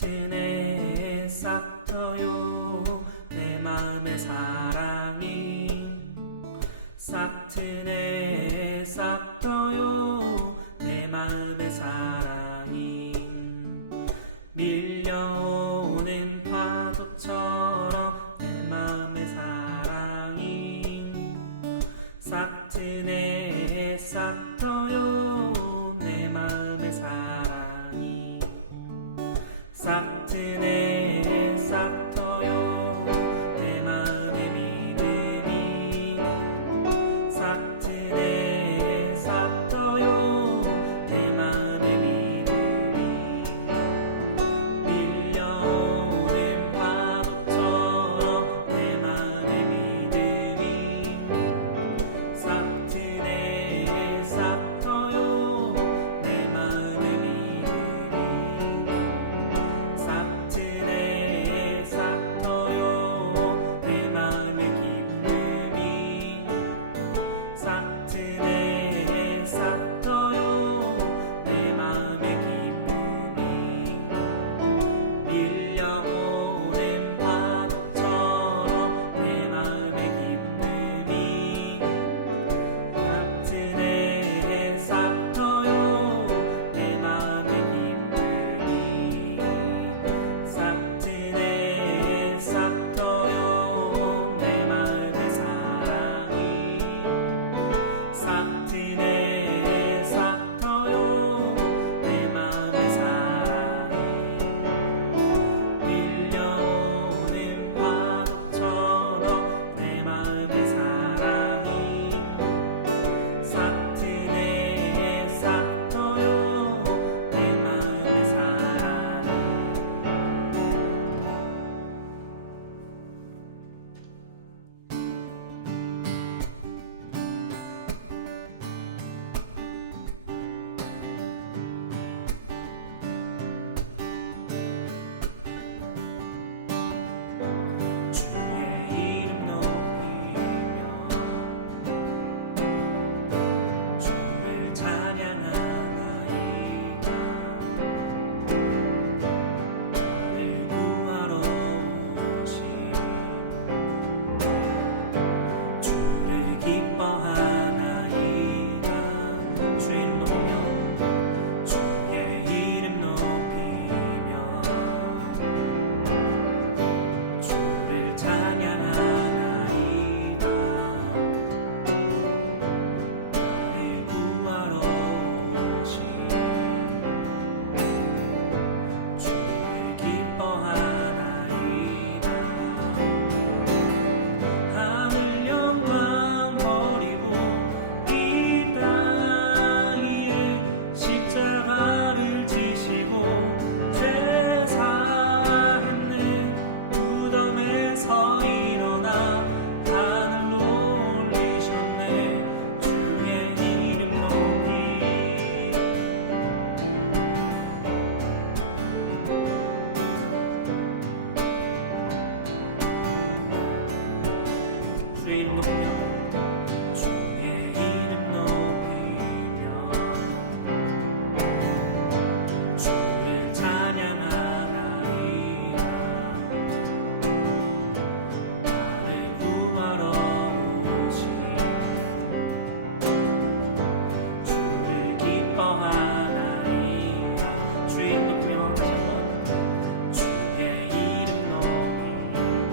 싹트네 싹터요 내 마음의 사랑이 싹트네 싹터요 내 마음의 사랑이 밀려오는 파도처럼 내 마음의 사랑이 싹트네 싹터요 내 마음의 사랑이 싹트네 싹터요 내 마음의 믿음이 싹트네 싹터요 내 마음의 믿음이 밀려오는 파도처럼 내 마음의 믿음이 싹트네 싹터요 내 마음의 믿음이 싹트네 싹터요 내 마음의 기쁨이 싹트네 싹터요 내 마음의 기쁨이 밀려오는 파도처럼 내 마음의 기쁨이 싹트네 싹터요 내 마음의 기쁨이 싹트네 싹터요 내 마음의 사랑이 싹트네 싹터요 내 마음의 사랑이 밀려오는 파도처럼 내 마음의 사랑이 싹트네 싹터요 내 마음의 사랑이 주의 이름 높이며 주를 찬양하나이다 나를 구하러 오신 주를 기뻐하나이다 주의 이름 높이며 주의 이름 높이며 주를 찬양하나이다 나를 구하러 오신 주를 기뻐하나이다 하늘 영광 버리고 이 땅 위에 십자가를 지시고 죄 사했네 무덤에서 일어나 하늘로 올리셨네 주의 이름 높이 주의 이름 높이며 주의 이름 높이며 주를 찬양하나이다 나를 구하러 오신 주를 기뻐하나이다 주의 이름 높이며 다시 한번 주의 이름 높이며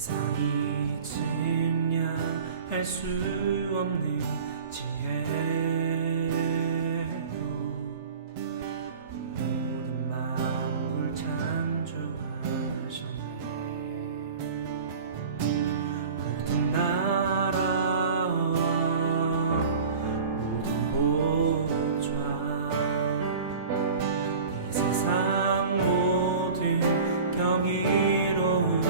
세상이 증량할 수 없는 지혜로 모든 만물 창조하셨네. 모든 나라와 모든 보좌 이 세상 모든 경이로움보다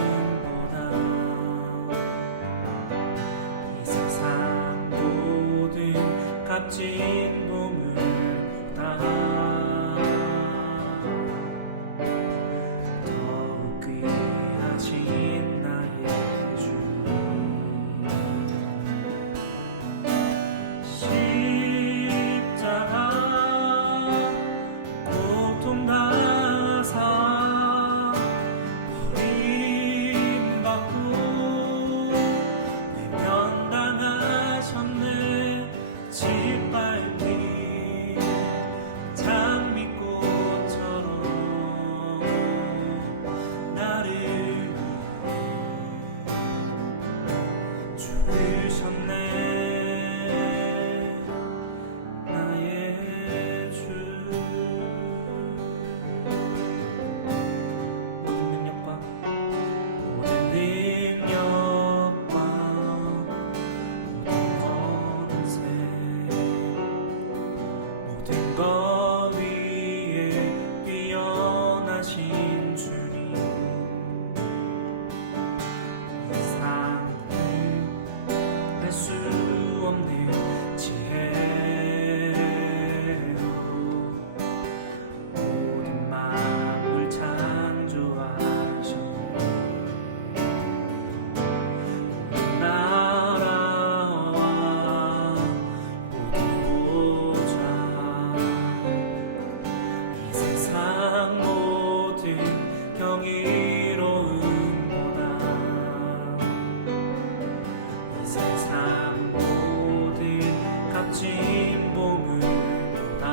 이 세상 모든 값진 보물보다 더욱 귀하신 나의 주님. 십자가 고통당하사 버림받고 외면당하셨네. 짓밟힌 장미꽃처럼 나를 죽으셨네. 나의 주. 모든 능력과 모든 권세 모든 것 위에 뛰어나신 주님. 이상은 할 수 없는 지혜로 모든 만물 창조하셨네. 모든 나라와 모든 보좌 이 세상 모든 경이로움보다 이 세상 모든 값진 보물보다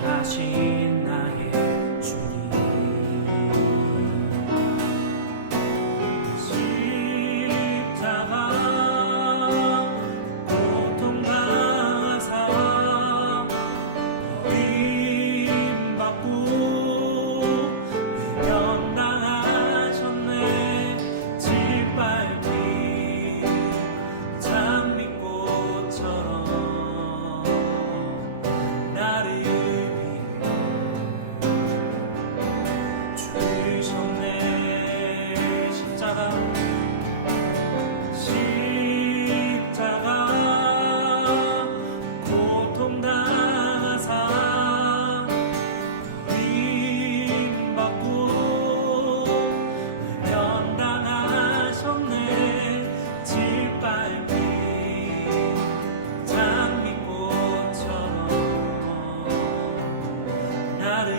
귀하신 나의 주님. 십자가 고통당하사 버림받고 외면당하셨네. 짓밟힌 장미꽃처럼 나를 죽으셨네. 십자가 고통당하사 버림받고 외면당하셨네. 짓밟힌 장미꽃처럼 나를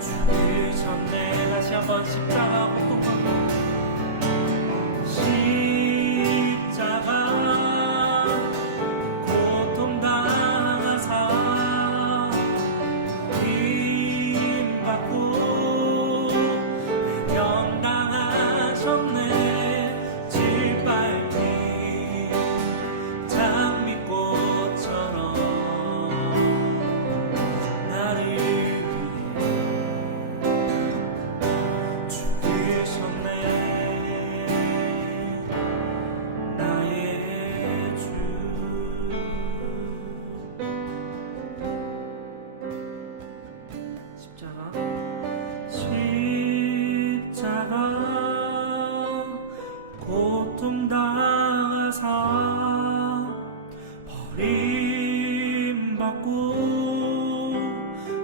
죽으셨네. 다시 한번 십자가 고통받고 십자가 고통당하사 버림받고 외면당하셨네. 짓밟힌 장미꽃처럼 나를 죽으셨네. 나의 주. 십자가 고통당하사 버림받고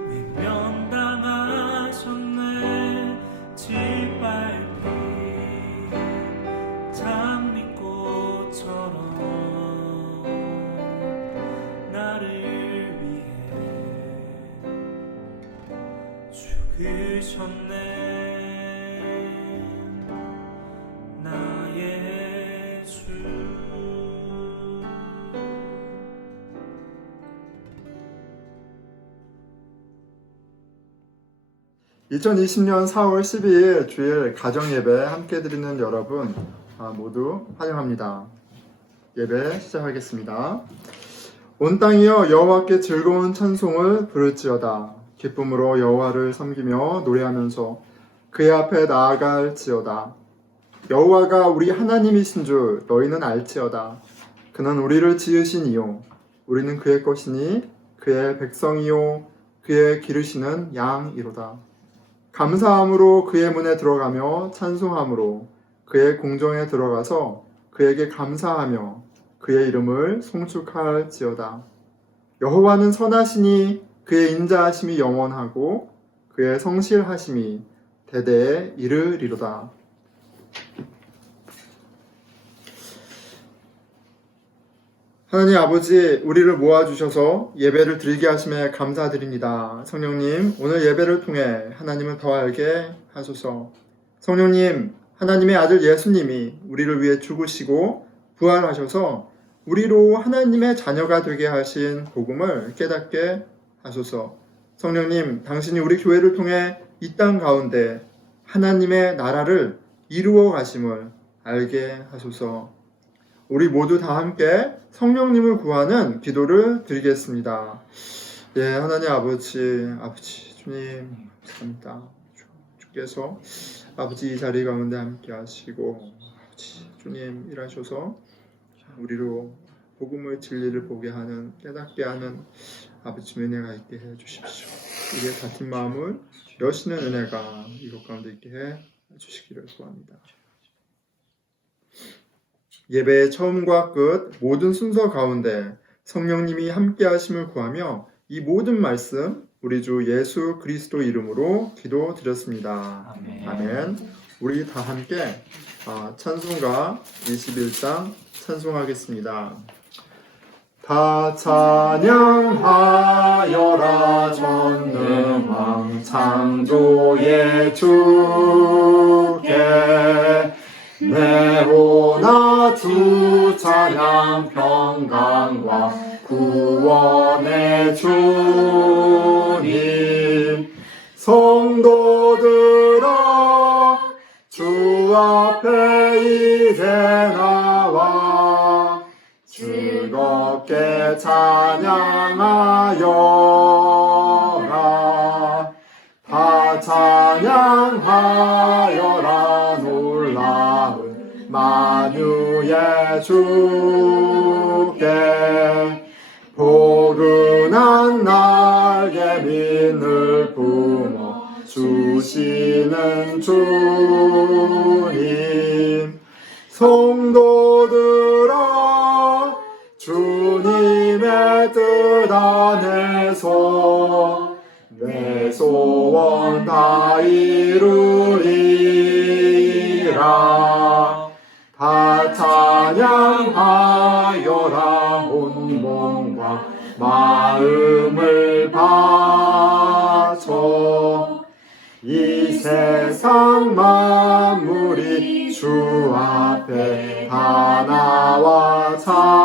외면당하셨네. 짓밟힌 장미꽃처럼 나를 위해 죽으셨네. 나의 주. 2020년 4월 12일 주일 가정예배 함께 드리는 여러분 모두 환영합니다. 예배 시작하겠습니다. 온 땅이여 여호와께 즐거운 찬송을 부를지어다. 기쁨으로 여호와를 섬기며 노래하면서 그의 앞에 나아갈지어다. 여호와가 우리 하나님이신 줄 너희는 알지어다. 그는 우리를 지으신 이요 우리는 그의 것이니 그의 백성이요 그의 기르시는 양이로다. 감사함으로 그의 문에 들어가며 찬송함으로 그의 공정에 들어가서 그에게 감사하며 그의 이름을 송축할지어다. 여호와는 선하시니 그의 인자하심이 영원하고 그의 성실하심이 대대에 이르리로다. 하나님 아버지, 우리를 모아주셔서 예배를 드리게 하심에 감사드립니다. 성령님, 오늘 예배를 통해 하나님을 더 알게 하소서. 성령님, 하나님의 아들 예수님이 우리를 위해 죽으시고 부활하셔서 우리로 하나님의 자녀가 되게 하신 복음을 깨닫게 하소서. 성령님, 당신이 우리 교회를 통해 이 땅 가운데 하나님의 나라를 이루어 가심을 알게 하소서. 우리 모두 다 함께 성령님을 구하는 기도를 드리겠습니다. 예, 하나님 아버지 주님 감사합니다. 주께서 아버지 이 자리 가운데 함께 하시고 아버지 주님 일하셔서 우리로 복음의 진리를 보게 하는 깨닫게 하는 아버지 은혜가 있게 해 주십시오. 우리의 같은 마음을 여시는 은혜가 이곳 가운데 있게 해 주시기를 소원합니다. 예배의 처음과 끝 모든 순서 가운데 성령님이 함께 하심을 구하며 이 모든 말씀 우리 주 예수 그리스도 이름으로 기도드렸습니다. 아멘. 우리 다 함께 찬송가 21장 찬송하겠습니다. 다 찬양하여라 전능왕 창조의 주께 내오나 주 찬양 평강과 구원의 주님 성도들아 주 앞에 이제 나와 즐겁게 찬양하여라 다 찬양하여라 놀라운 만유의 주께 포근한 날개 민을 품어 주시는 주님 성도들아 주님의 뜻 안에서 내 소원 다 이루리라 다 찬양하여라 온 몸과 마음을 바쳐 이 세상 만물이 주 앞에 다 나와 찬양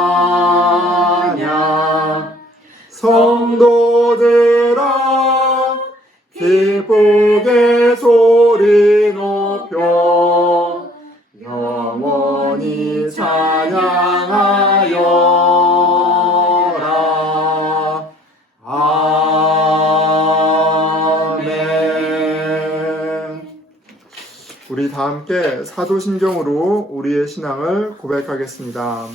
성도들아 기쁘게 소리 높여 영원히 찬양하여라 아멘. 우리 다 함께 사도신경으로 우리의 신앙을 고백하겠습니다.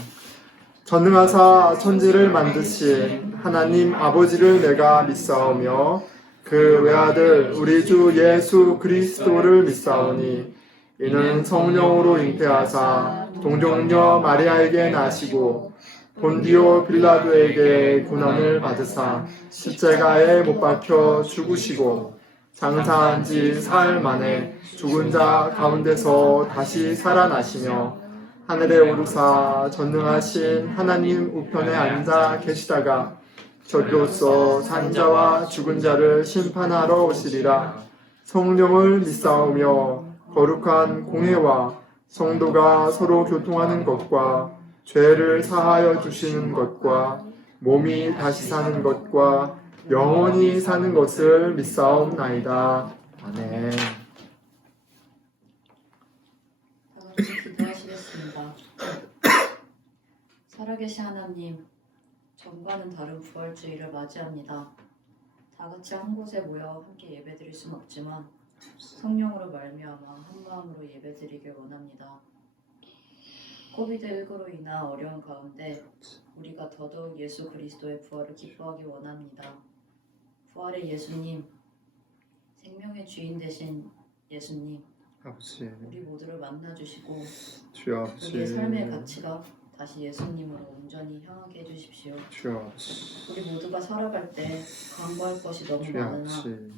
전능하사 천지를 만드신 하나님 아버지를 내가 믿사오며 그 외아들 우리 주 예수 그리스도를 믿사오니 이는 성령으로 잉태하사 동정녀 마리아에게 나시고 본디오 빌라도에게 고난을 받으사 십자가에 못 박혀 죽으시고 장사한 지 사흘 만에 죽은 자 가운데서 다시 살아나시며 하늘에 오르사 전능하신 하나님 우편에 앉아 계시다가 저리로서 산자와 죽은 자를 심판하러 오시리라. 성령을 믿사오며 거룩한 공회와 성도가 서로 교통하는 것과 죄를 사하여 주시는 것과 몸이 다시 사는 것과 영원히 사는 것을 믿사옵나이다. 아멘. 다 같이 기도하시겠습니다. 살아계신 하나님, 전과는 다른 부활주의를 맞이합니다. 다 같이 한 곳에 모여 함께 예배드릴 수는 없지만 성령으로 말미암아 한 마음으로 예배드리길 원합니다. 코비드19로 인한 어려운 가운데 우리가 더더욱 예수 그리스도의 부활을 기뻐하기 원합니다. 부활의 예수님, 생명의 주인 되신 예수님, 아버지, 우리 모두를 만나주시고 주여 아버지, 우리의 삶의 가치가 다시 예수님으로 온전히 향하게 해주십시오. 주여 아버지, 우리 모두가 살아갈 때 강구할 것이 너무 주여 많으나 아버지,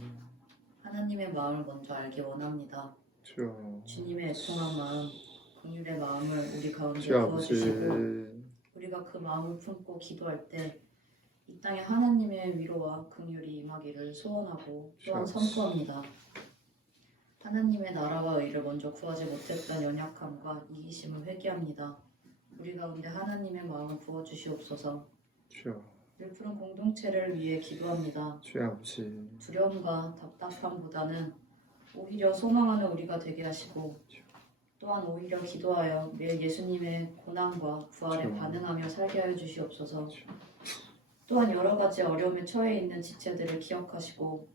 하나님의 마음을 먼저 알기 원합니다. 주여, 주님의 애통한 마음, 긍휼의 마음을 우리 가운데 주여 아버지, 부어주시고 우리가 그 마음을 품고 기도할 때 이 땅에 하나님의 위로와 긍휼이 임하기를 소원하고 또한 선포합니다. 하나님의 나라와 의를 먼저 구하지 못했던 연약함과 이기심을 회개합니다. 우리 가운데 하나님의 마음을 부어주시옵소서. 주여, 일푸른 공동체를 위해 기도합니다. 주여 아버지, 두려움과 답답함보다는 오히려 소망하는 우리가 되게 하시고 또한 오히려 기도하여 매일 예수님의 고난과 부활에 주여. 반응하며 살게 하여 주시옵소서. 또한 여러 가지 어려움에 처해 있는 지체들을 기억하시고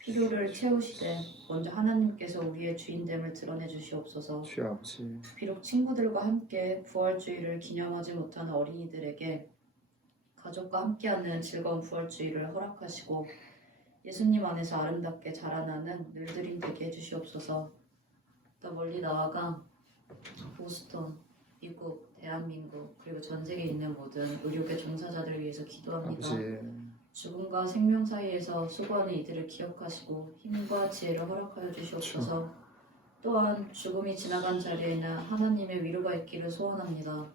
필요를 채우시되 먼저 하나님께서 우리의 주인됨을 드러내 주시옵소서. 주여 아버지, 비록 친구들과 함께 부활주의를 기념하지 못하는 어린이들에게 가족과 함께하는 즐거운 부활주의를 허락하시고 예수님 안에서 아름답게 자라나는 늘들이 되게 해주시옵소서. 더 멀리 나아가 보스턴, 미국, 대한민국 그리고 전 세계에 있는 모든 의료계 종사자들을 위해서 기도합니다. 아버지, 죽음과 생명 사이에서 수고하는 이들을 기억하시고 힘과 지혜를 허락하여 주시옵소서. 또한 죽음이 지나간 자리에는 하나님의 위로가 있기를 소원합니다.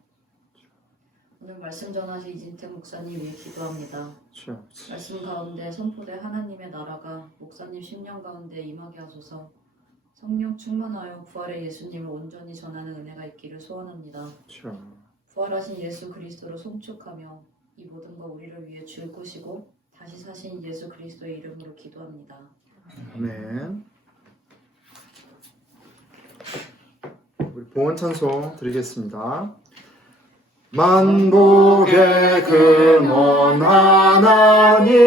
오늘 말씀 전하신 이진택 목사님 위해 기도합니다. 주여 아버지, 말씀 가운데 선포된 하나님의 나라가 목사님 심령 가운데 임하게 하소서. 성령 충만하여 부활의 예수님을 온전히 전하는 은혜가 있기를 소원합니다. 주여, 부활하신 예수 그리스도로 송축하며 이 모든 것 우리를 위해 죽으시고 다시 사신 예수 그리스도의 이름으로 기도합니다. 아멘. 우리 봉헌 찬송 드리겠습니다. 만복의 근원 하나님,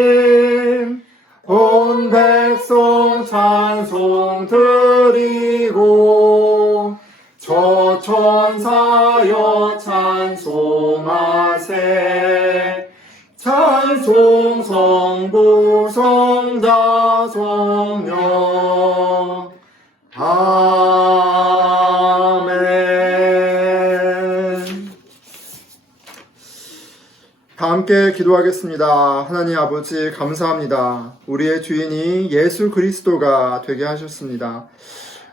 온 백성 찬송 드리고 저 천사여 찬송하세. 찬송 성부 성자 성령 아멘. 다 함께 기도하겠습니다. 하나님 아버지 감사합니다. 우리의 주인이 예수 그리스도가 되게 하셨습니다.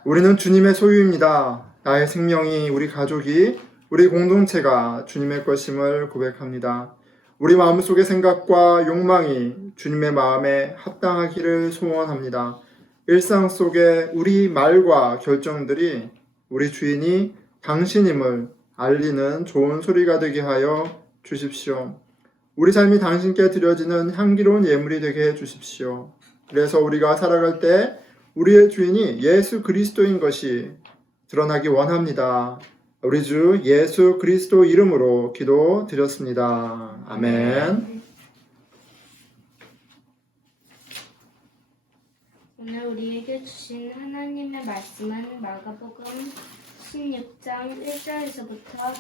우리는 주님의 소유입니다. 나의 생명이, 우리 가족이, 우리 공동체가 주님의 것임을 고백합니다. 우리 마음속의 생각과 욕망이 주님의 마음에 합당하기를 소원합니다. 일상 속에 우리 말과 결정들이 우리 주인이 당신임을 알리는 좋은 소리가 되게 하여 주십시오. 우리 삶이 당신께 드려지는 향기로운 예물이 되게 해 주십시오. 그래서 우리가 살아갈 때 우리의 주인이 예수 그리스도인 것이 드러나기 원합니다. 우리 주 예수 그리스도 이름으로 기도드렸습니다. 아멘. 오늘 우리에게 주신 하나님의 말씀은 마가복음 16장 1절에서부터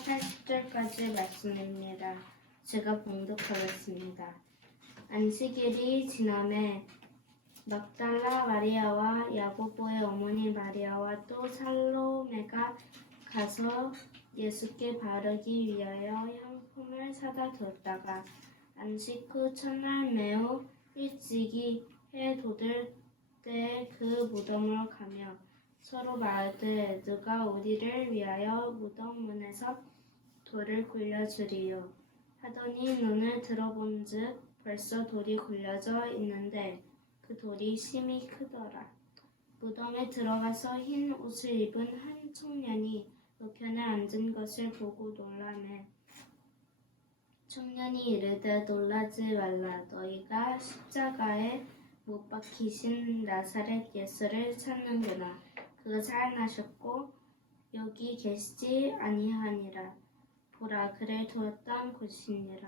80절까지의 말씀입니다. 제가 봉독하겠습니다. 안식일이 지남에 막달라 마리아와 야고보의 어머니 마리아와 또 살로메가 가서 예수께 바르기 위하여 향품을 사다 뒀다가 안식 후 첫날 매우 일찍이 해 돋을 때 그 무덤으로 가며 서로 말하되 누가 우리를 위하여 무덤 문에서 돌을 굴려주리요 하더니 눈을 들어본즉 벌써 돌이 굴려져 있는데 그 돌이 심히 크더라. 무덤에 들어가서 흰 옷을 입은 한 청년이 우편에 앉은 것을 보고 놀라매 청년이 이르되 놀라지 말라. 너희가 십자가에 못 박히신 나사렛 예수를 찾는구나. 그가 살아나셨고 여기 계시지 아니하니라. 보라, 그를 두었던 곳이니라.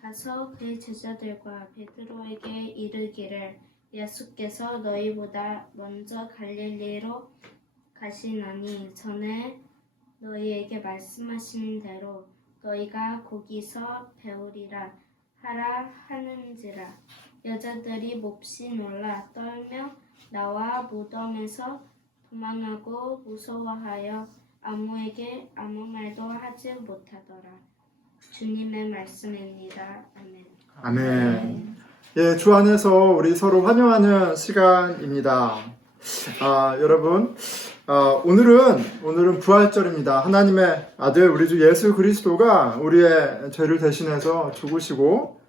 가서 그의 제자들과 베드로에게 이르기를 예수께서 너희보다 먼저 갈릴리로 가시나니 전에 너희에게 말씀하신 대로 너희가 거기서 배우리라 하라 하는지라. 여자들이 몹시 놀라 떨며 나와 무덤에서 도망하고 무서워하여 아무에게 아무 말도 하지 못하더라. 주님의 말씀입니다. 아멘. 아멘. 예, 주 안에서 우리 서로 환영하는 시간입니다. 여러분, 오늘은 부활절입니다. 하나님의 아들 우리 주 예수 그리스도가 우리의 죄를 대신해서 죽으시고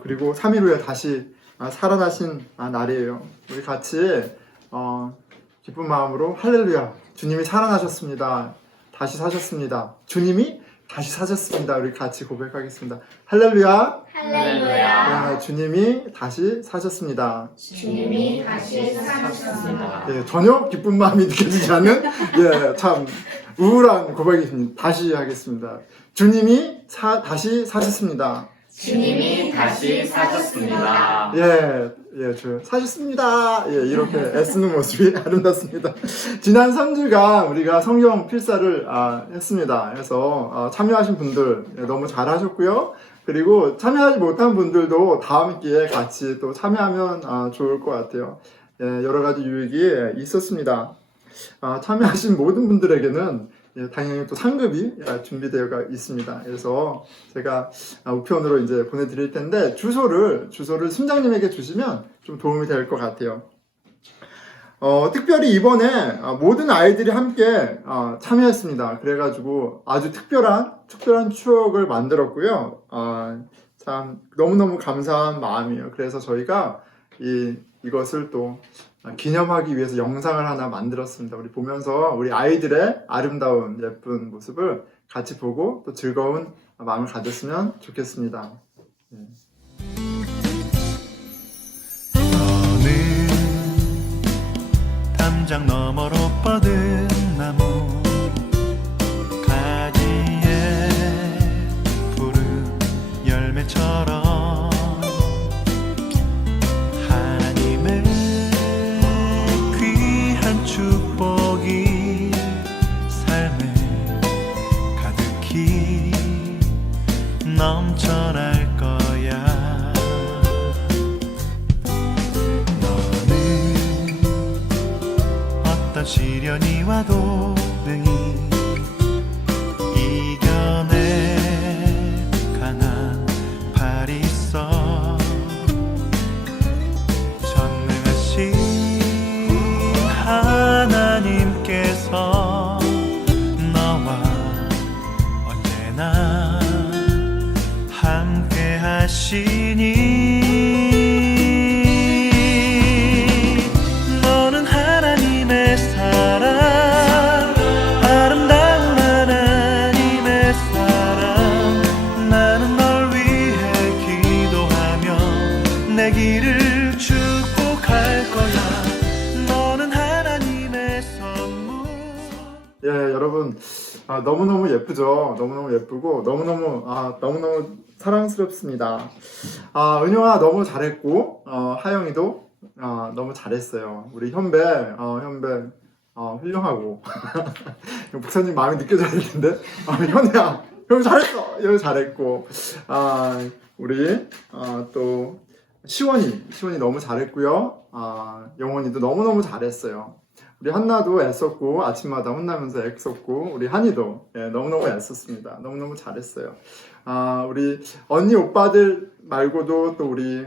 그리고 3일 후에 다시 살아나신 날이에요. 우리 같이 기쁜 마음으로 할렐루야, 주님이 살아나셨습니다. 다시 사셨습니다. 주님이 다시 사셨습니다. 우리 같이 고백하겠습니다. 할렐루야. 할렐루야. 주님이 다시 사셨습니다. 주님이 다시 사셨습니다. 예, 전혀 기쁜 마음이 느껴지지 않는 참 우울한 고백입니다. 다시 하겠습니다. 주님이 다시 사셨습니다. 주님이 다시 사셨습니다. 사셨습니다. 이렇게 애쓰는 모습이 아름답습니다. 지난 3주간 우리가 성경 필사를 했습니다. 그래서 참여하신 분들 너무 잘하셨고요. 그리고 참여하지 못한 분들도 다음 기회에 같이 또 참여하면 좋을 것 같아요. 여러 가지 유익이 있었습니다. 참여하신 모든 분들에게는 당연히 또 상급이 준비되어 있습니다. 그래서 제가 우편으로 이제 보내드릴 텐데 주소를 순장님에게 주시면 좀 도움이 될 것 같아요. 특별히 이번에 모든 아이들이 함께 참여했습니다. 그래가지고 아주 특별한 추억을 만들었고요. 참 너무너무 감사한 마음이에요. 그래서 저희가 이것을 또 기념하기 위해서 영상을 하나 만들었습니다. 우리 보면서 우리 아이들의 아름다운 예쁜 모습을 같이 보고 또 즐거운 마음을 가졌으면 좋겠습니다. 너는 담장 너머로 뻗은 나무 가지에 푸른 열매처럼 하나님의 귀한 축복이 삶에 가득히 넘쳐날 거야. 너는 어떤 시련이 와도 능히 이겨낼 강한 팔이 있어. 전능하신 하나님께서 너와 언제나 함께 하시니 너는 하나님의 사랑, 아름다운 하나님의 사랑. 나는 널 위해 기도하며 내 길을 축복할 거야. 너는 하나님의 선물. 여러분 너무너무 예쁘죠? 너무너무 예쁘고 너무너무 사랑스럽습니다. 은영아 너무 잘했고 하영이도 너무 잘했어요. 우리 현배 훌륭하고 목사님 마음이 느껴져야 될 텐데 현우야 형 잘했어. 형 잘했고 우리 또 시원이 너무 잘했고요. 영원이도 너무너무 잘했어요. 우리 한나도 애썼고 아침마다 혼나면서 애썼고 우리 한이도 너무너무 애썼습니다. 너무너무 잘했어요. 우리 언니 오빠들 말고도 또 우리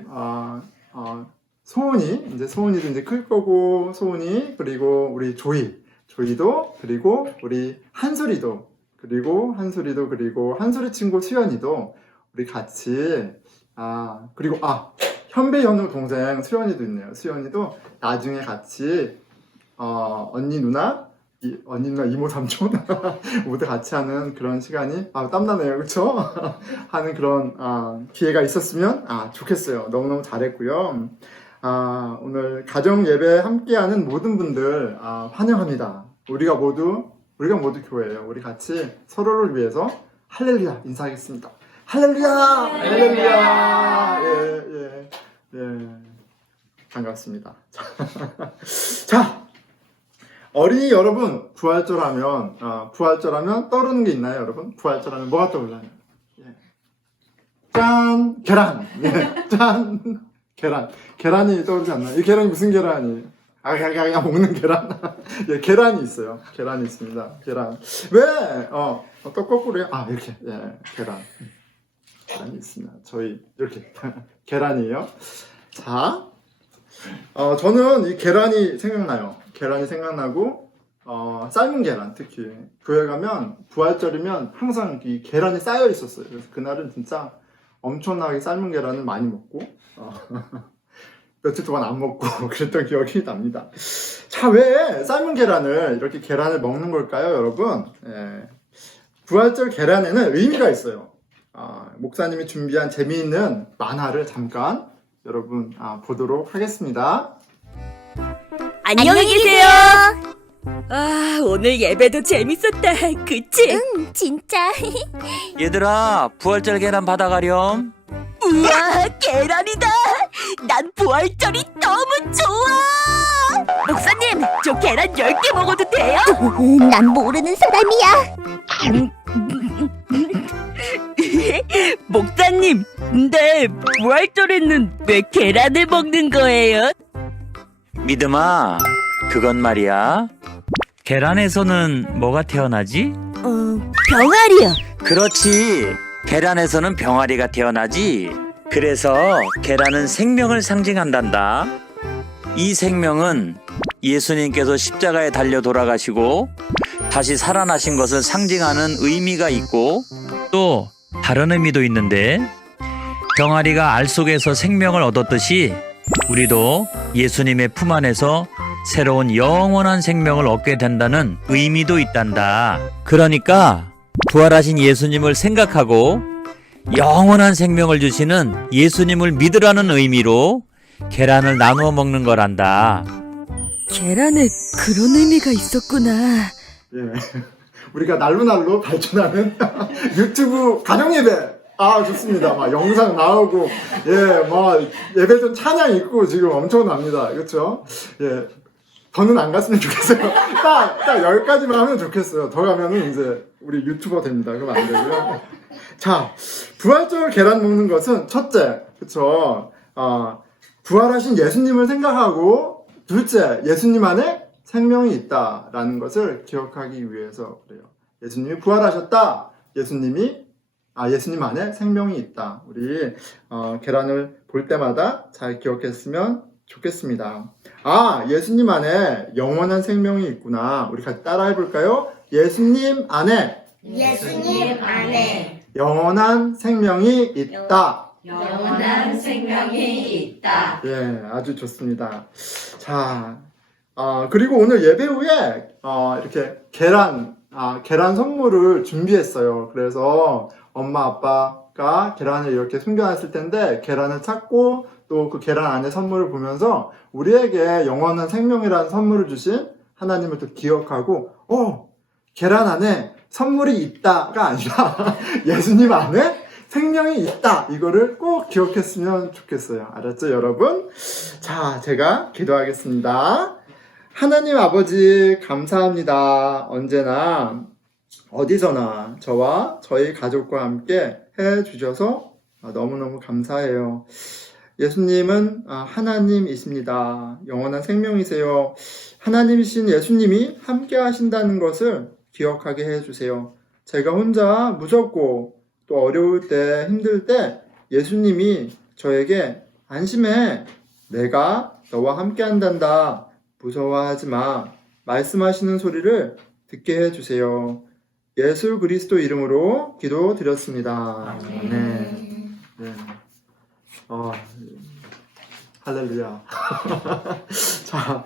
소은이도 이제 클 거고 소은이 그리고 우리 조이도 그리고 우리 한솔이도 그리고 한솔이 친구 수연이도 우리 같이 그리고 현배 현우 동생 수연이도 있네요. 수연이도 나중에 같이 언니 누나 이모 삼촌 모두 같이 하는 그런 시간이 땀나네요, 그렇죠? 하는 그런 기회가 있었으면 좋겠어요. 너무너무 잘했고요. 오늘 가정 예배 함께하는 모든 분들 환영합니다. 우리가 모두 교회예요. 우리 같이 서로를 위해서 할렐루야 인사하겠습니다. 할렐루야, 할렐루야. 예. 반갑습니다. 자, 어린이 여러분, 부활절하면 떠오르는 게 있나요, 여러분? 부활절하면 뭐가 떠올라요? 짠! 계란! 짠! 계란이 떠오르지 않나요? 이 계란이 무슨 계란이에요? 먹는 계란? 계란이 있어요. 계란이 있습니다. 계란. 왜? 또 거꾸로요? 이렇게. 계란이 있습니다. 저희, 이렇게. 계란이에요. 자, 저는 이 계란이 생각나요. 계란이 생각나고, 삶은 계란, 특히. 교회 가면, 부활절이면 항상 이 계란이 쌓여 있었어요. 그래서 그날은 진짜 엄청나게 삶은 계란을 많이 먹고, 며칠 동안 안 먹고 그랬던 기억이 납니다. 자, 왜 삶은 계란을 이렇게 계란을 먹는 걸까요, 여러분? 부활절 계란에는 의미가 있어요. 목사님이 준비한 재미있는 만화를 잠깐 여러분 보도록 하겠습니다. 안녕히 계세요. 오늘 예배도 재밌었다. 그치? 응, 진짜. 얘들아, 부활절 계란 받아가렴. 우와, 계란이다. 난 부활절이 너무 좋아. 목사님, 저 계란 10개 먹어도 돼요? 난 모르는 사람이야. 목사님, 근데 부활절에는 왜 계란을 먹는 거예요? 믿음아, 그건 말이야. 계란에서는 뭐가 태어나지? 병아리요. 그렇지. 계란에서는 병아리가 태어나지. 그래서 계란은 생명을 상징한단다. 이 생명은 예수님께서 십자가에 달려 돌아가시고 다시 살아나신 것을 상징하는 의미가 있고 또 다른 의미도 있는데 병아리가 알 속에서 생명을 얻었듯이 우리도 예수님의 품 안에서 새로운 영원한 생명을 얻게 된다는 의미도 있단다. 그러니까 부활하신 예수님을 생각하고 영원한 생명을 주시는 예수님을 믿으라는 의미로 계란을 나누어 먹는 거란다. 계란에 그런 의미가 있었구나. 우리가 날로 발전하는 유튜브 가정 예배. 좋습니다. 막 영상 나오고, 막 예배전 찬양 있고 지금 엄청납니다. 그렇죠? 더는 안 갔으면 좋겠어요. 딱 10가지만 하면 좋겠어요. 더 가면은 이제 우리 유튜버 됩니다. 그러면 안 되고요. 자, 부활절 계란 먹는 것은 첫째, 그쵸? 부활하신 예수님을 생각하고, 둘째, 예수님 안에 생명이 있다라는 것을 기억하기 위해서 그래요. 예수님이 부활하셨다. 예수님 안에 생명이 있다. 우리 계란을 볼 때마다 잘 기억했으면 좋겠습니다. 예수님 안에 영원한 생명이 있구나. 우리 같이 따라 해볼까요? 예수님 안에 영원한 생명이 있다. 영원한 생명이 있다. 아주 좋습니다. 자, 그리고 오늘 예배 후에 이렇게 계란 선물을 준비했어요. 그래서 엄마 아빠가 계란을 이렇게 숨겨놨을 텐데 계란을 찾고 또 그 계란 안에 선물을 보면서 우리에게 영원한 생명이라는 선물을 주신 하나님을 또 기억하고 계란 안에 선물이 있다가 아니라 예수님 안에 생명이 있다. 이거를 꼭 기억했으면 좋겠어요. 알았죠, 여러분? 자, 제가 기도하겠습니다. 하나님 아버지 감사합니다. 언제나 어디서나 저와 저희 가족과 함께 해주셔서 너무너무 감사해요. 예수님은 하나님이십니다. 영원한 생명이세요. 하나님이신 예수님이 함께 하신다는 것을 기억하게 해주세요. 제가 혼자 무섭고 또 어려울 때 힘들 때 예수님이 저에게 안심해. 내가 너와 함께 한단다. 무서워하지 마. 말씀하시는 소리를 듣게 해주세요. 예수 그리스도 이름으로 기도드렸습니다. 아멘. 할렐루야. 자,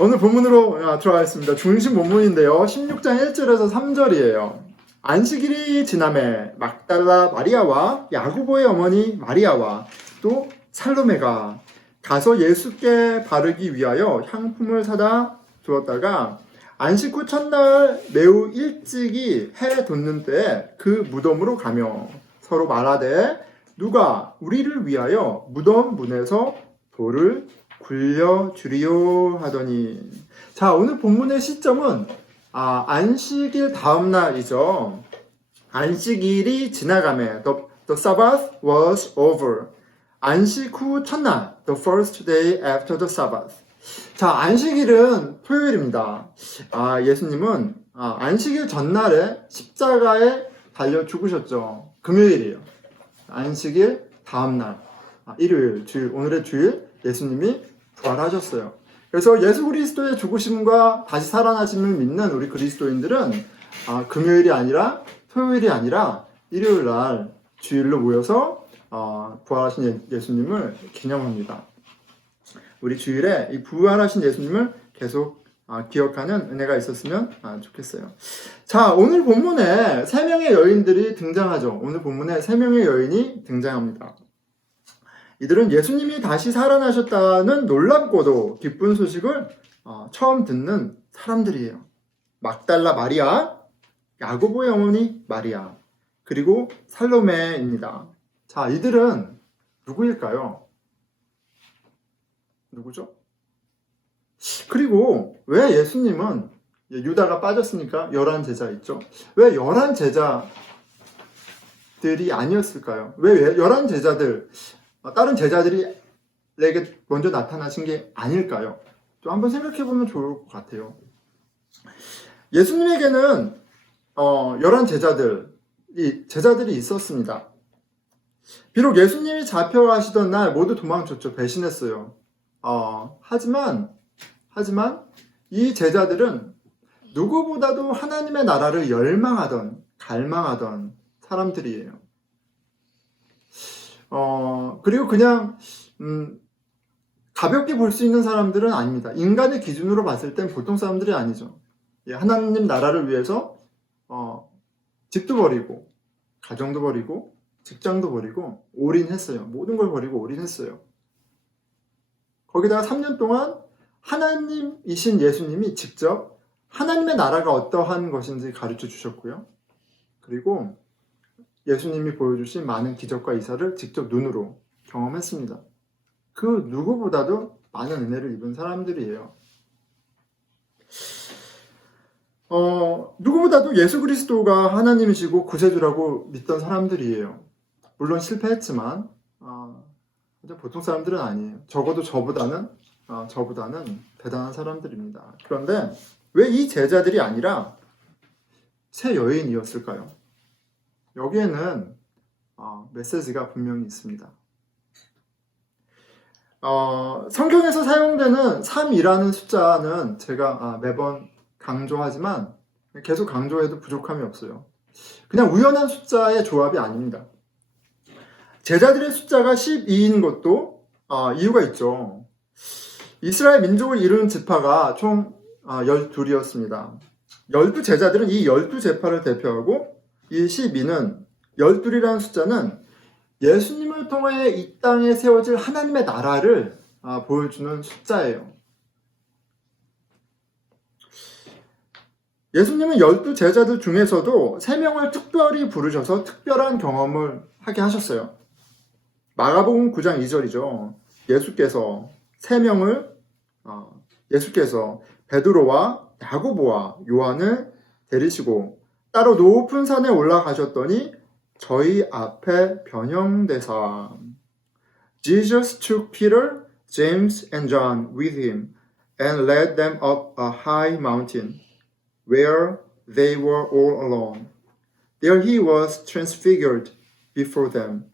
오늘 본문으로 들어가겠습니다. 중심 본문인데요. 16장 1절에서 3절이에요. 안식일이 지남에 막달라 마리아와 야고보의 어머니 마리아와 또 살로메가 가서 예수께 바르기 위하여 향품을 사다 두었다가 안식 후 첫날 매우 일찍이 해 돋는 때에 그 무덤으로 가며 서로 말하되 누가 우리를 위하여 무덤 문에서 돌을 굴려주리요 하더니. 자, 오늘 본문의 시점은 안식일 다음 날이죠. 안식일이 지나가매 the Sabbath was over. 안식 후 첫날 the first day after the Sabbath. 자, 안식일은 토요일입니다. 예수님은 안식일 전날에 십자가에 달려 죽으셨죠. 금요일이에요. 안식일 다음날 일요일, 주일, 오늘의 주일 예수님이 부활하셨어요. 그래서 예수 그리스도의 죽으심과 다시 살아나심을 믿는 우리 그리스도인들은 금요일이 아니라 토요일이 아니라 일요일 날 주일로 모여서 부활하신 예수님을 기념합니다. 우리 주일에 이 부활하신 예수님을 계속 기억하는 은혜가 있었으면 좋겠어요. 자, 오늘 본문에 3명의 여인들이 등장하죠. 오늘 본문에 3명의 여인이 등장합니다. 이들은 예수님이 다시 살아나셨다는 놀랍고도 기쁜 소식을 처음 듣는 사람들이에요. 막달라 마리아, 야고보의 어머니 마리아, 그리고 살로메입니다. 자, 이들은 누구일까요? 누구죠? 그리고 왜 예수님은 유다가 빠졌으니까 11제자 있죠? 왜 11제자들이 아니었을까요? 왜 11제자들, 다른 제자들에게 먼저 나타나신 게 아닐까요? 좀 한번 생각해 보면 좋을 것 같아요. 예수님에게는 11제자들이 있었습니다. 비록 예수님이 잡혀가시던 날 모두 도망쳤죠. 배신했어요. 하지만 이 제자들은 누구보다도 하나님의 나라를 열망하던, 갈망하던 사람들이에요. 그리고 그냥 가볍게 볼 수 있는 사람들은 아닙니다. 인간의 기준으로 봤을 땐 보통 사람들이 아니죠. 하나님 나라를 위해서 집도 버리고 가정도 버리고 직장도 버리고 올인했어요. 모든 걸 버리고 올인했어요. 거기다가 3년 동안 하나님이신 예수님이 직접 하나님의 나라가 어떠한 것인지 가르쳐 주셨고요. 그리고 예수님이 보여주신 많은 기적과 이사를 직접 눈으로 경험했습니다. 그 누구보다도 많은 은혜를 입은 사람들이에요. 누구보다도 예수 그리스도가 하나님이시고 구세주라고 믿던 사람들이에요. 물론 실패했지만 보통 사람들은 아니에요. 적어도 저보다는 대단한 사람들입니다. 그런데 왜 이 제자들이 아니라 세 여인이었을까요? 여기에는 메시지가 분명히 있습니다. 성경에서 사용되는 3이라는 숫자는 제가 매번 강조하지만 계속 강조해도 부족함이 없어요. 그냥 우연한 숫자의 조합이 아닙니다. 제자들의 숫자가 12인 것도 이유가 있죠. 이스라엘 민족을 이루는 지파가 총 12이었습니다. 12제자들은 이 12제파를 대표하고 이 12는 12이라는 숫자는 예수님을 통해 이 땅에 세워질 하나님의 나라를 보여주는 숫자예요. 예수님은 12제자들 중에서도 3명을 특별히 부르셔서 특별한 경험을 하게 하셨어요. 마가복음 9장 2절이죠. 예수께서 3명을 베드로와 야고보와 요한을 데리시고 따로 높은 산에 올라가셨더니 저희 앞에 변형되사 Jesus took Peter, James and John with him and led them up a high mountain where they were all alone. There he was transfigured before them.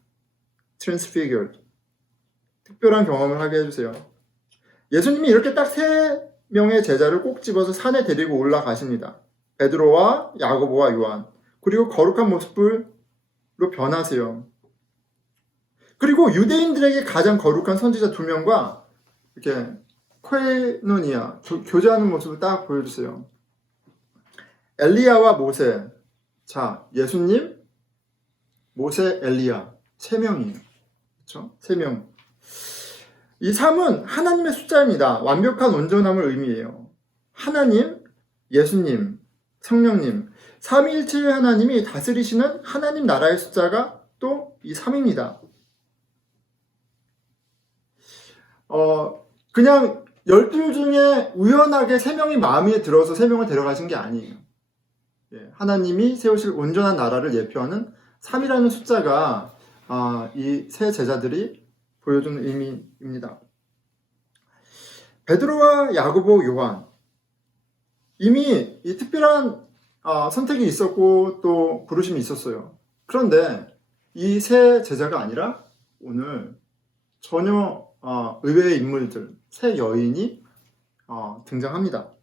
Transfigured. 특별한 경험을 하게 해주세요. 예수님이 이렇게 딱 3명의 제자를 꼭 집어서 산에 데리고 올라가십니다. 베드로와 야고보와 요한. 그리고 거룩한 모습으로 변하세요. 그리고 유대인들에게 가장 거룩한 선지자 2명과 이렇게 코에노니아, 교제하는 모습을 딱 보여주세요. 엘리야와 모세. 자, 예수님, 모세, 엘리야. 3명이에요. 그렇죠? 3명. 이 3은 하나님의 숫자입니다. 완벽한 온전함을 의미해요. 하나님, 예수님, 성령님, 삼위일체의 하나님이 다스리시는 하나님 나라의 숫자가 또 이 3입니다. 그냥 12 중에 우연하게 3명이 마음에 들어서 3명을 데려가신 게 아니에요. 하나님이 세우실 온전한 나라를 예표하는 3이라는 숫자가 이 세 제자들이 보여주는 의미입니다. 베드로와 야고보, 요한, 이미 이 특별한 선택이 있었고 또 부르심이 있었어요. 그런데 이 세 제자가 아니라 오늘 전혀 의외의 인물들, 세 여인이 등장합니다.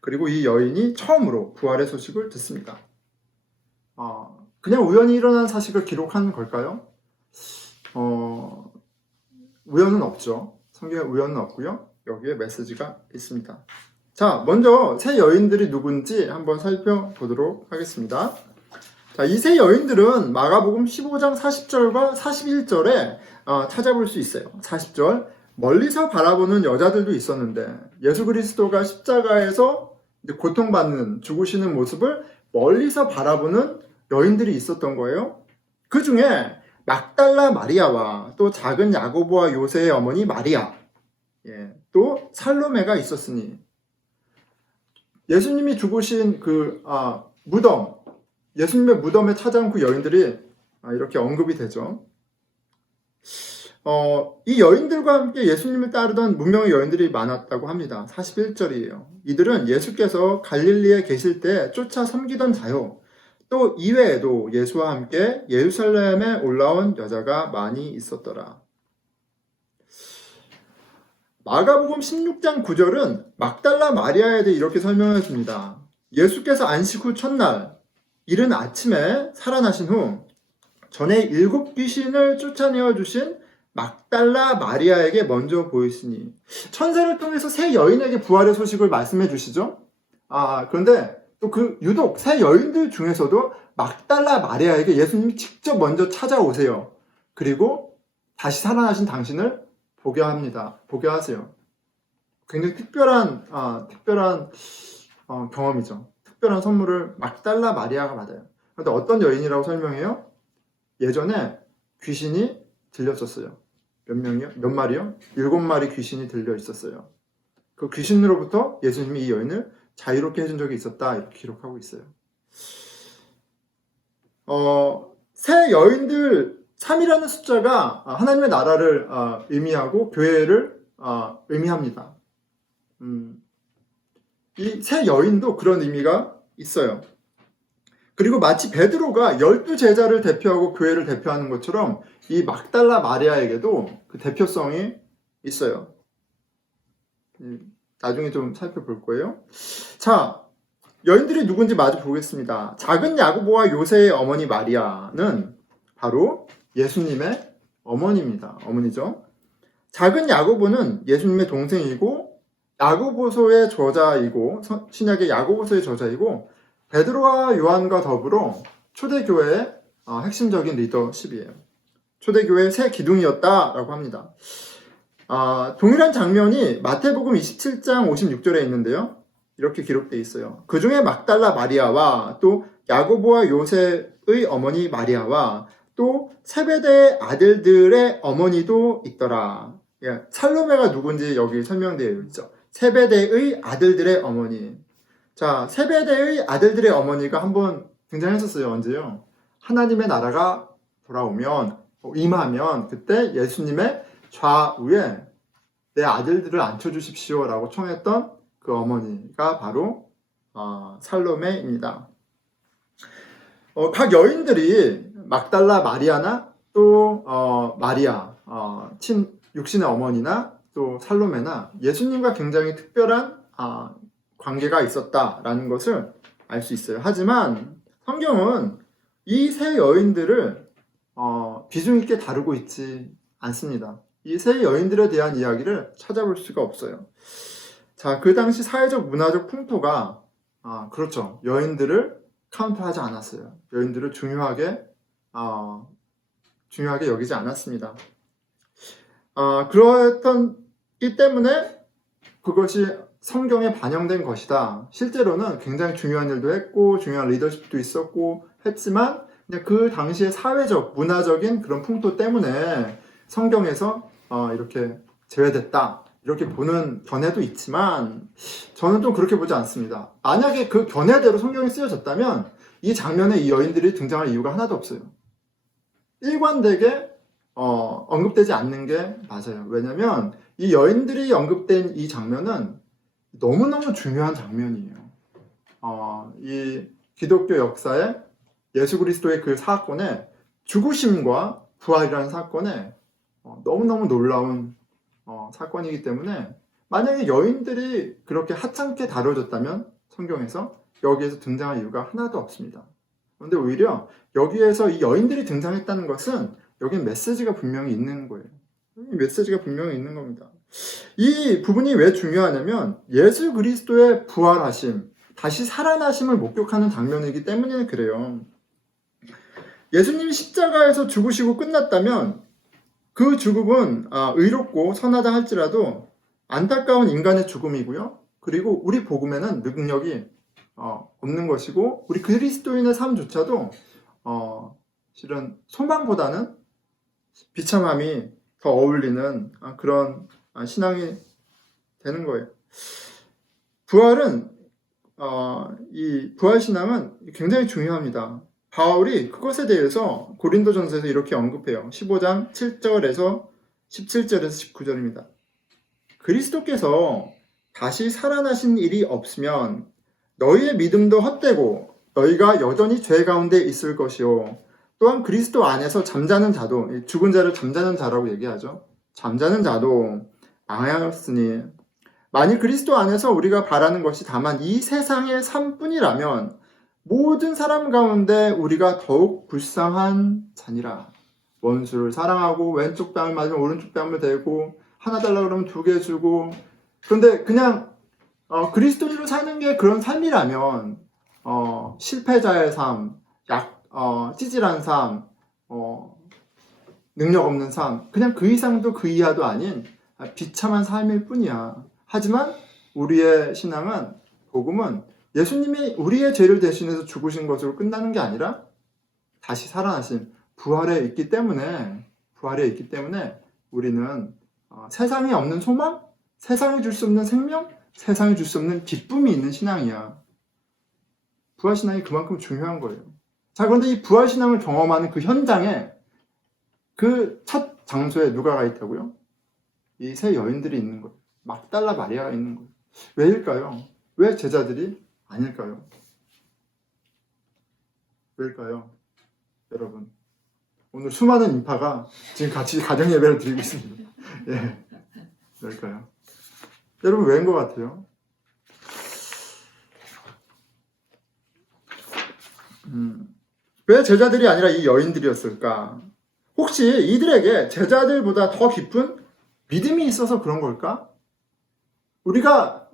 그리고 이 여인이 처음으로 부활의 소식을 듣습니다. 그냥 우연히 일어난 사실을 기록한 걸까요? 우연은 없죠. 성경에 우연은 없고요. 여기에 메시지가 있습니다. 자, 먼저 세 여인들이 누군지 한번 살펴보도록 하겠습니다. 자, 이 세 여인들은 마가복음 15장 40절과 41절에 찾아볼 수 있어요. 40절, 멀리서 바라보는 여자들도 있었는데 예수 그리스도가 십자가에서 고통받는, 죽으시는 모습을 멀리서 바라보는 여인들이 있었던 거예요. 그 중에 막달라 마리아와 또 작은 야고보와 요새의 어머니 마리아, 또 살로메가 있었으니, 예수님이 죽으신 그 무덤, 예수님의 무덤에 찾아온 그 여인들이 이렇게 언급이 되죠. 이 여인들과 함께 예수님을 따르던 무명의 여인들이 많았다고 합니다. 41절이에요. 이들은 예수께서 갈릴리에 계실 때 쫓아 섬기던 자요. 또 이외에도 예수와 함께 예루살렘에 올라온 여자가 많이 있었더라. 마가복음 16장 9절은 막달라 마리아에 대해 이렇게 설명했습니다. 예수께서 안식 후 첫날 이른 아침에 살아나신 후 전에 7 귀신을 쫓아내어 주신 막달라 마리아에게 먼저 보이시니, 천사를 통해서 세 여인에게 부활의 소식을 말씀해 주시죠. 그런데 또 그 유독 세 여인들 중에서도 막달라 마리아에게 예수님이 직접 먼저 찾아오세요. 그리고 다시 살아나신 당신을 보게 합니다. 보게 하세요. 굉장히 특별한 경험이죠. 특별한 선물을 막달라 마리아가 받아요. 그런데 어떤 여인이라고 설명해요? 예전에 귀신이 들렸었어요. 몇 명이요? 몇 마리요? 7마리 귀신이 들려 있었어요. 그 귀신으로부터 예수님이 이 여인을 자유롭게 해준 적이 있었다, 이렇게 기록하고 있어요. 세 여인들 3이라는 숫자가 하나님의 나라를 의미하고 교회를 의미합니다. 이 세 여인도 그런 의미가 있어요. 그리고 마치 베드로가 12제자를 대표하고 교회를 대표하는 것처럼 이 막달라 마리아에게도 그 대표성이 있어요. 나중에 좀 살펴볼 거예요. 자, 여인들이 누군지 마저 보겠습니다. 작은 야고보와 요새의 어머니 마리아는 바로 예수님의 어머니입니다. 어머니죠. 작은 야고보는 예수님의 동생이고 야고보서의 저자이고, 신약의 야고보서의 저자이고, 베드로와 요한과 더불어 초대교회의 핵심적인 리더십이에요. 초대교회의 새 기둥이었다라고 합니다. 동일한 장면이 마태복음 27장 56절에 있는데요. 이렇게 기록되어 있어요. 그 중에 막달라 마리아와 또 야고보와 요셉의 어머니 마리아와 또 세베대의 아들들의 어머니도 있더라. 살로메가 누군지 여기 설명되어 있죠. 세베대의 아들들의 어머니. 자, 세베대의 아들들의 어머니가 한번 등장했었어요. 언제요? 하나님의 나라가 돌아오면, 임하면 그때 예수님의 좌우에 내 아들들을 앉혀주십시오 라고 청했던 그 어머니가 바로 살로메입니다. 각 여인들이 막달라 마리아나 또 마리아, 육신의 어머니나 또 살로메나 예수님과 굉장히 특별한 관계가 있었다라는 것을 알 수 있어요. 하지만 성경은 이 세 여인들을 비중 있게 다루고 있지 않습니다. 이 세 여인들에 대한 이야기를 찾아볼 수가 없어요. 자, 그 당시 사회적 문화적 풍토가 그렇죠. 여인들을 카운트하지 않았어요. 여인들을 중요하게 여기지 않았습니다. 그렇기 때문에 그것이 성경에 반영된 것이다. 실제로는 굉장히 중요한 일도 했고 중요한 리더십도 있었고 했지만 그냥 그 당시의 사회적, 문화적인 그런 풍토 때문에 성경에서 이렇게 제외됐다. 이렇게 보는 견해도 있지만 저는 좀 그렇게 보지 않습니다. 만약에 그 견해대로 성경이 쓰여졌다면 이 장면에 이 여인들이 등장할 이유가 하나도 없어요. 일관되게 언급되지 않는 게 맞아요. 왜냐하면 이 여인들이 언급된 이 장면은 너무너무 중요한 장면이에요. 이 기독교 역사에 예수 그리스도의 그 사건에 죽으심과 부활이라는 사건에 너무너무 놀라운 사건이기 때문에 만약에 여인들이 그렇게 하찮게 다뤄졌다면 성경에서 여기에서 등장할 이유가 하나도 없습니다. 그런데 오히려 여기에서 이 여인들이 등장했다는 것은 여기는 메시지가 분명히 있는 거예요. 여기 메시지가 분명히 있는 겁니다. 이 부분이 왜 중요하냐면 예수 그리스도의 부활하심, 다시 살아나심을 목격하는 장면이기 때문에 그래요. 예수님이 십자가에서 죽으시고 끝났다면 그 죽음은 의롭고 선하다 할지라도 안타까운 인간의 죽음이고요. 그리고 우리 복음에는 능력이 없는 것이고 우리 그리스도인의 삶조차도 실은 소망보다는 비참함이 더 어울리는 그런 신앙이 되는 거예요. 부활은 이 부활신앙은 굉장히 중요합니다. 바울이 그것에 대해서 고린도전서에서 이렇게 언급해요. 15장 7절에서 17절에서 19절입니다. 그리스도께서 다시 살아나신 일이 없으면 너희의 믿음도 헛되고 너희가 여전히 죄 가운데 있을 것이요. 또한 그리스도 안에서 잠자는 자도, 죽은 자를 잠자는 자라고 얘기하죠. 잠자는 자도 망하였으니 만일 그리스도 안에서 우리가 바라는 것이 다만 이 세상의 삶뿐이라면 모든 사람 가운데 우리가 더욱 불쌍한 자니라. 원수를 사랑하고 왼쪽 뺨을 맞으면 오른쪽 뺨을 대고 하나 달라고 그러면 2개 주고 그런데 그냥 그리스도인으로 사는 게 그런 삶이라면 실패자의 삶, 찌질한 삶, 능력 없는 삶 그냥 그 이상도 그 이하도 아닌 비참한 삶일 뿐이야. 하지만 우리의 신앙은 복음은 예수님이 우리의 죄를 대신해서 죽으신 것으로 끝나는 게 아니라 다시 살아나신 부활에 있기 때문에 우리는 세상에 없는 소망, 세상에 줄 수 없는 생명, 세상에 줄 수 없는 기쁨이 있는 신앙이야. 부활신앙이 그만큼 중요한 거예요. 자, 그런데 이 부활신앙을 경험하는 그 현장에 그 첫 장소에 누가 가 있다고요? 이 세 여인들이 있는 거예요. 막달라 마리아가 있는 거예요. 왜일까요? 왜 제자들이 아닐까요? 왜일까요? 여러분, 오늘 수많은 인파가 지금 같이 가정 예배를 드리고 있습니다. 예, 왜일까요? 여러분, 왜인 것 같아요? 왜 제자들이 아니라 이 여인들이었을까? 혹시 이들에게 제자들보다 더 깊은 믿음이 있어서 그런 걸까? 우리가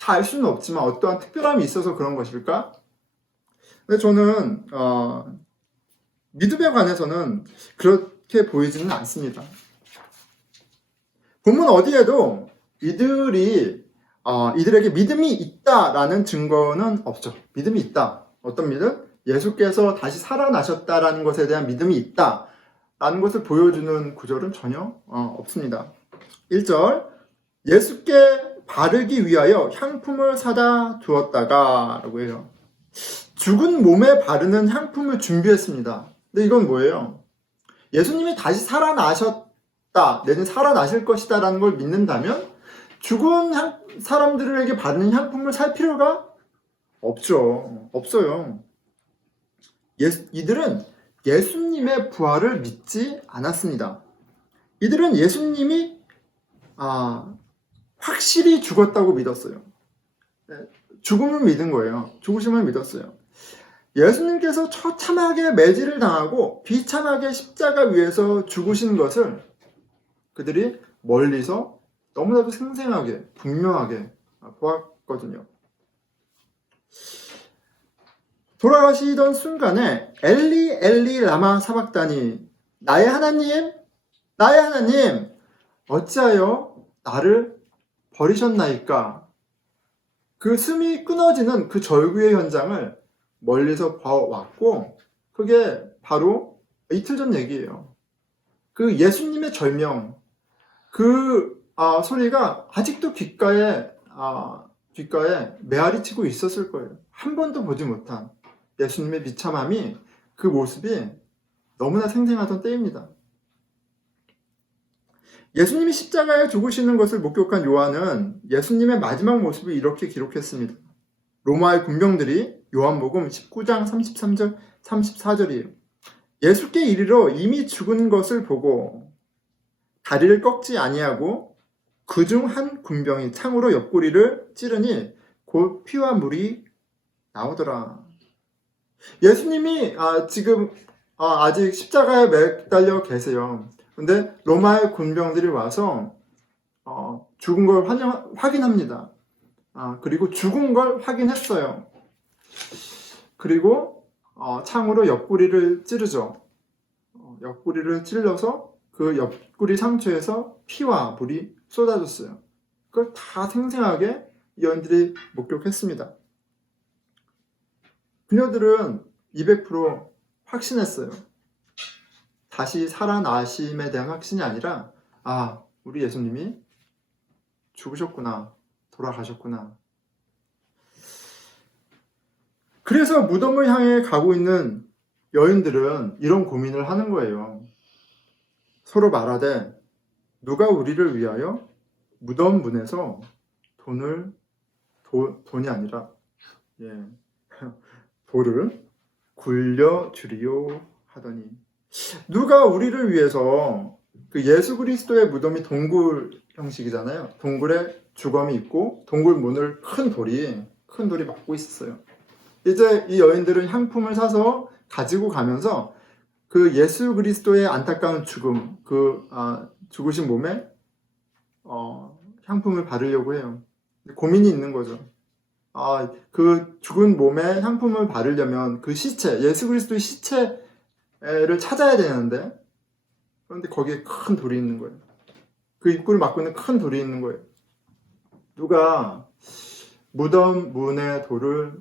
다 알 수는 없지만 어떠한 특별함이 있어서 그런 것일까? 근데 저는 믿음에 관해서는 그렇게 보이지는 않습니다. 본문 어디에도 이들에게 믿음이 있다라는 증거는 없죠. 믿음이 있다. 어떤 믿음? 예수께서 다시 살아나셨다라는 것에 대한 믿음이 있다라는 것을 보여주는 구절은 전혀 없습니다. 1절 예수께 바르기 위하여 향품을 사다 두었다가 라고 해요. 죽은 몸에 바르는 향품을 준비했습니다. 근데 이건 뭐예요? 예수님이 다시 살아나셨다, 내년 살아나실 것이다 라는 걸 믿는다면 죽은 사람들에게 바르는 향품을 살 필요가 없어요. 이들은 예수님의 부활을 믿지 않았습니다. 이들은 예수님이 확실히 죽었다고 믿었어요. 죽음을 믿은 거예요. 죽으심을 믿었어요. 예수님께서 처참하게 매질을 당하고 비참하게 십자가 위에서 죽으신 것을 그들이 멀리서 너무나도 생생하게 분명하게 보았거든요. 돌아가시던 순간에 엘리 엘리 라마 사박다니 나의 하나님 어찌하여 나를 버리셨나이까? 그 숨이 끊어지는 그 절규의 현장을 멀리서 봐왔고, 그게 바로 이틀 전 얘기예요. 그 예수님의 절명, 그 소리가 아직도 귓가에 메아리치고 있었을 거예요. 한 번도 보지 못한 예수님의 비참함이, 그 모습이 너무나 생생하던 때입니다. 예수님이 십자가에 죽으시는 것을 목격한 요한은 예수님의 마지막 모습을 이렇게 기록했습니다. 로마의 군병들이 요한복음 19장 33절 34절이에요. 예수께 이르러 이미 죽은 것을 보고 다리를 꺾지 아니하고 그중 한 군병이 창으로 옆구리를 찌르니 곧 피와 물이 나오더라. 예수님이 지금 아직 십자가에 매달려 계세요. 근데 로마의 군병들이 와서 죽은 걸 확인합니다. 그리고 죽은 걸 확인했어요. 그리고 창으로 옆구리를 찌르죠. 옆구리를 찔러서 그 옆구리 상처에서 피와 물이 쏟아졌어요. 그걸 다 생생하게 여인들이 목격했습니다. 그녀들은 200% 확신했어요. 다시 살아나심에 대한 확신이 아니라, 우리 예수님이 죽으셨구나, 돌아가셨구나. 그래서 무덤을 향해 가고 있는 여인들은 이런 고민을 하는 거예요. 서로 말하되 누가 우리를 위하여 무덤 문에서 돈이 아니라 돌을 굴려주리요 하더니, 누가 우리를 위해서, 그 예수 그리스도의 무덤이 동굴 형식이잖아요. 동굴에 주검이 있고 동굴 문을 큰 돌이 막고 있었어요. 이제 이 여인들은 향품을 사서 가지고 가면서 그 예수 그리스도의 안타까운 죽음, 죽으신 몸에 향품을 바르려고 해요. 고민이 있는 거죠. 그 죽은 몸에 향품을 바르려면 그 시체, 예수 그리스도의 시체를 찾아야 되는데, 그런데 거기에 큰 돌이 있는 거예요. 그 입구를 막고 있는 큰 돌이 있는 거예요. 누가 무덤 문에 돌을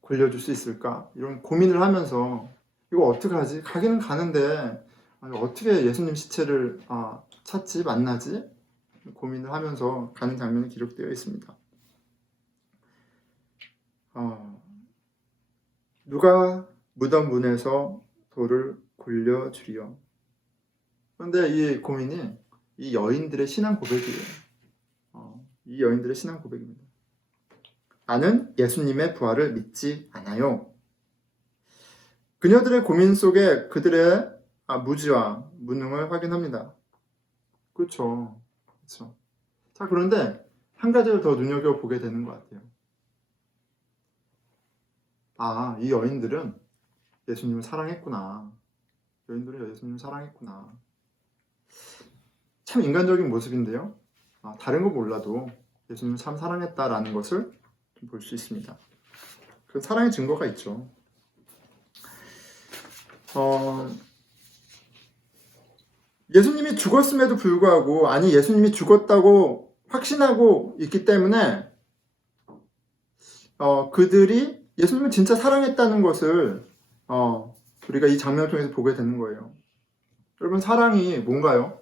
굴려줄 수 있을까? 이런 고민을 하면서 이거 어떡하지? 가기는 가는데 어떻게 예수님 시체를 찾지? 만나지? 고민을 하면서 가는 장면이 기록되어 있습니다. 누가 무덤 문에서 돌을 굴려주리요. 그런데 이 고민이 이 여인들의 신앙 고백이에요. 이 여인들의 신앙 고백입니다. 나는 예수님의 부활을 믿지 않아요. 그녀들의 고민 속에 그들의 무지와 무능을 확인합니다. 그렇죠. 자, 그런데 한 가지를 더 눈여겨보게 되는 것 같아요. 이 여인들은 예수님을 사랑했구나. 여인들은 예수님을 사랑했구나. 참 인간적인 모습인데요. 다른 거 몰라도 예수님을 참 사랑했다라는 것을 볼 수 있습니다. 그 사랑의 증거가 있죠. 예수님이 죽었음에도 불구하고, 예수님이 죽었다고 확신하고 있기 때문에 그들이 예수님을 진짜 사랑했다는 것을 우리가 이 장면을 통해서 보게 되는 거예요. 여러분, 사랑이 뭔가요?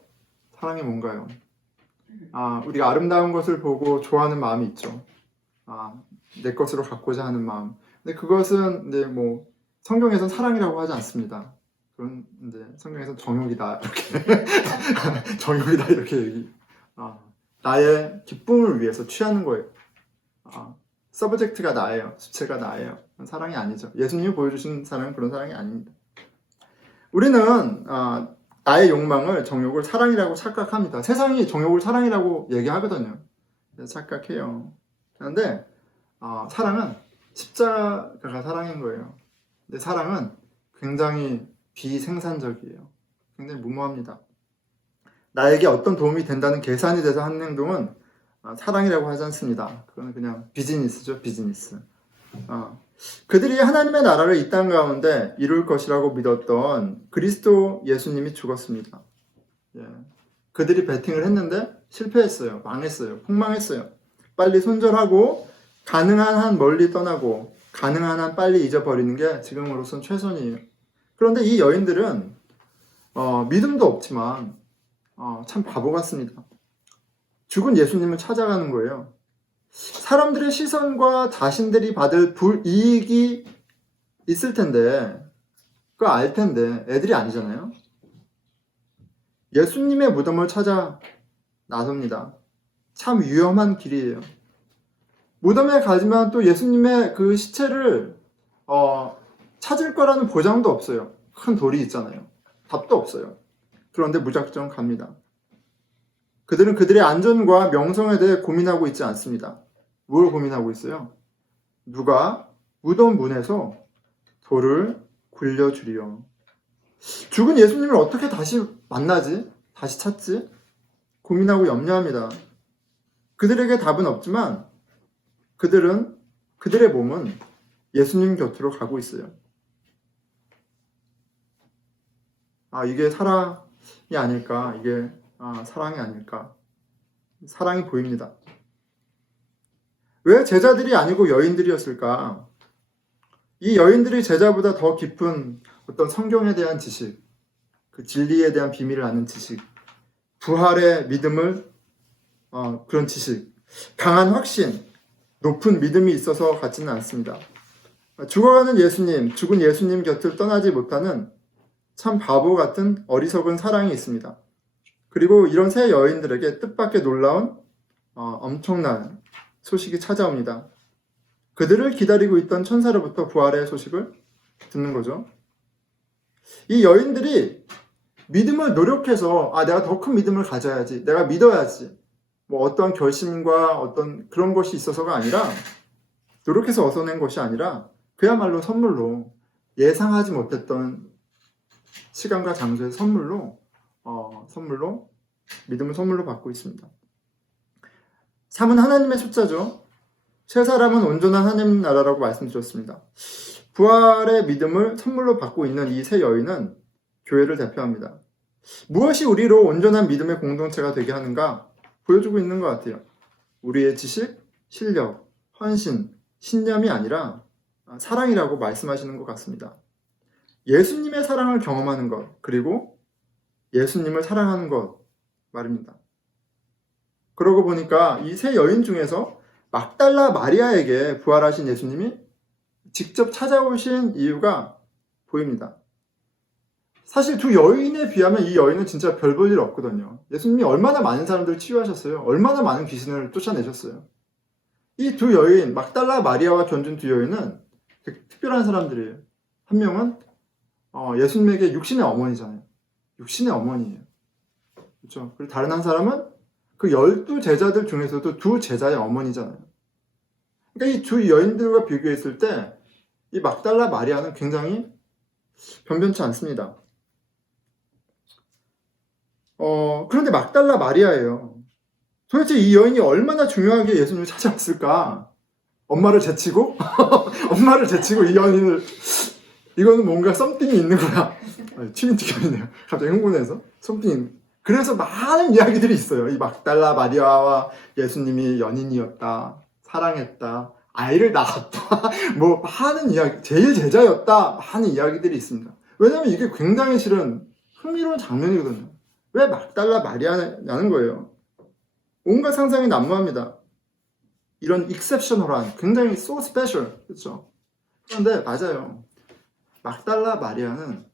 사랑이 뭔가요? 우리가 아름다운 것을 보고 좋아하는 마음이 있죠. 내 것으로 갖고자 하는 마음. 근데 그것은 성경에서는 사랑이라고 하지 않습니다. 그건 성경에서는 정욕이다 이렇게 정욕이다 이렇게 얘기. 나의 기쁨을 위해서 취하는 거예요. 서브젝트가 나예요. 주체가 나예요. 사랑이 아니죠. 예수님이 보여주신 사랑은 그런 사랑이 아닙니다. 우리는 나의 욕망을, 정욕을 사랑이라고 착각합니다. 세상이 정욕을 사랑이라고 얘기하거든요. 착각해요. 그런데 사랑은 십자가가 사랑인 거예요. 근데 사랑은 굉장히 비생산적이에요. 굉장히 무모합니다. 나에게 어떤 도움이 된다는 계산이 돼서 하는 행동은 사랑이라고 하지 않습니다. 그건 그냥 비즈니스죠, 비즈니스. 그들이 하나님의 나라를 이 땅 가운데 이룰 것이라고 믿었던 그리스도 예수님이 죽었습니다. 그들이 베팅을 했는데 실패했어요. 망했어요. 폭망했어요. 빨리 손절하고 가능한 한 멀리 떠나고 가능한 한 빨리 잊어버리는 게 지금으로선 최선이에요. 그런데 이 여인들은 믿음도 없지만 참 바보 같습니다. 죽은 예수님을 찾아가는 거예요. 사람들의 시선과 자신들이 받을 불이익이 있을 텐데 그거 알 텐데 애들이 아니잖아요. 예수님의 무덤을 찾아 나섭니다. 참 위험한 길이에요. 무덤에 가지만 또 예수님의 그 시체를 찾을 거라는 보장도 없어요. 큰 돌이 있잖아요. 답도 없어요. 그런데 무작정 갑니다. 그들은 그들의 안전과 명성에 대해 고민하고 있지 않습니다. 뭘 고민하고 있어요? 누가 무덤 문에서 돌을 굴려주리요. 죽은 예수님을 어떻게 다시 만나지? 다시 찾지? 고민하고 염려합니다. 그들에게 답은 없지만 그들의 몸은 예수님 곁으로 가고 있어요. 이게 사랑이 아닐까? 이게 사랑이 아닐까? 사랑이 보입니다. 왜 제자들이 아니고 여인들이었을까? 이 여인들이 제자보다 더 깊은 어떤 성경에 대한 지식, 그 진리에 대한 비밀을 아는 지식, 부활의 믿음을 그런 지식, 강한 확신, 높은 믿음이 있어서 같지는 않습니다. 죽어가는 예수님, 죽은 예수님 곁을 떠나지 못하는 참 바보 같은 어리석은 사랑이 있습니다. 그리고 이런 세 여인들에게 뜻밖의 놀라운 엄청난 소식이 찾아옵니다. 그들을 기다리고 있던 천사로부터 부활의 소식을 듣는 거죠. 이 여인들이 믿음을 노력해서 내가 더 큰 믿음을 가져야지, 내가 믿어야지, 뭐 어떠한 결심과 어떤 그런 것이 있어서가 아니라, 노력해서 얻어낸 것이 아니라 그야말로 선물로, 예상하지 못했던 시간과 장소의 선물로 믿음을 선물로 받고 있습니다. 3은 하나님의 숫자죠. 세 사람은 온전한 하나님 나라라고 말씀드렸습니다. 부활의 믿음을 선물로 받고 있는 이 세 여인은 교회를 대표합니다. 무엇이 우리로 온전한 믿음의 공동체가 되게 하는가 보여주고 있는 것 같아요. 우리의 지식, 실력, 헌신, 신념이 아니라 사랑이라고 말씀하시는 것 같습니다. 예수님의 사랑을 경험하는 것, 그리고 예수님을 사랑하는 것 말입니다. 그러고 보니까 이 세 여인 중에서 막달라 마리아에게 부활하신 예수님이 직접 찾아오신 이유가 보입니다. 사실 두 여인에 비하면 이 여인은 진짜 별 볼 일 없거든요. 예수님이 얼마나 많은 사람들을 치유하셨어요. 얼마나 많은 귀신을 쫓아내셨어요. 이 두 여인, 막달라 마리아와 견준 두 여인은 되게 특별한 사람들이에요. 한 명은 예수님에게 육신의 어머니잖아요. 육신의 어머니예요. 그렇죠? 그리고 다른 한 사람은 그 12 제자들 중에서도 두 제자의 어머니잖아요. 그러니까 이 두 여인들과 비교했을 때 이 막달라 마리아는 굉장히 변변치 않습니다. 그런데 막달라 마리아예요. 도대체 이 여인이 얼마나 중요하게 예수님을 찾아왔을까? 엄마를 제치고 이 여인을, 이거는 뭔가 썸띵이 있는 거야. 튀김튀김이네요. 갑자기 흥분해서 썸띵. 그래서 많은 이야기들이 있어요. 이 막달라 마리아와 예수님이 연인이었다, 사랑했다, 아이를 낳았다, 뭐 하는 이야기, 제일 제자였다 하는 이야기들이 있습니다. 왜냐면 이게 굉장히 실은 흥미로운 장면이거든요. 왜 막달라 마리아냐는 거예요. 온갖 상상이 난무합니다. 이런 익셉셔널한, 굉장히 so special, 그렇죠? 그런데 맞아요. 막달라 마리아는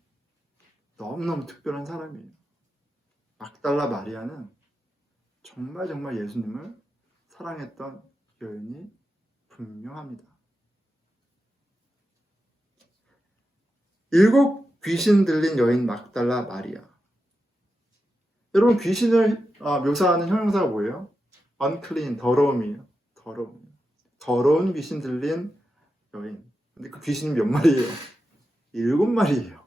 너무너무 특별한 사람이에요. 막달라 마리아는 정말 예수님을 사랑했던 여인이 분명합니다. 7 귀신 들린 여인 막달라 마리아. 여러분, 귀신을 묘사하는 형용사가 뭐예요? unclean, 더러움이에요. 더러운 귀신 들린 여인. 근데 그 귀신이 몇 마리예요? 7마리예요.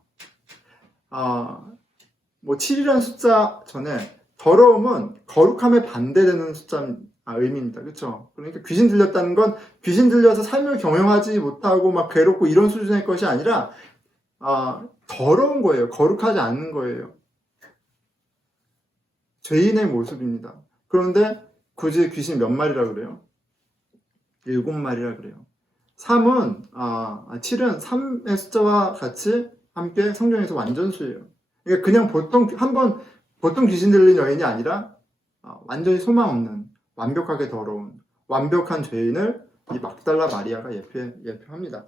뭐 7이라는 숫자 전에 더러움은 거룩함에 반대되는 숫자 의미입니다. 그렇죠? 그러니까 귀신 들렸다는 건 귀신 들려서 삶을 경영하지 못하고 막 괴롭고 이런 수준의 것이 아니라 더러운 거예요. 거룩하지 않는 거예요. 죄인의 모습입니다. 그런데 굳이 귀신 몇 마리라 그래요? 7마리라 그래요. 7은 3의 숫자와 같이 함께 성경에서 완전수예요. 그러니까 그냥 보통 귀신 들린 여인이 아니라 완전히 소망 없는, 완벽하게 더러운, 완벽한 죄인을 이 막달라 마리아가 예표합니다.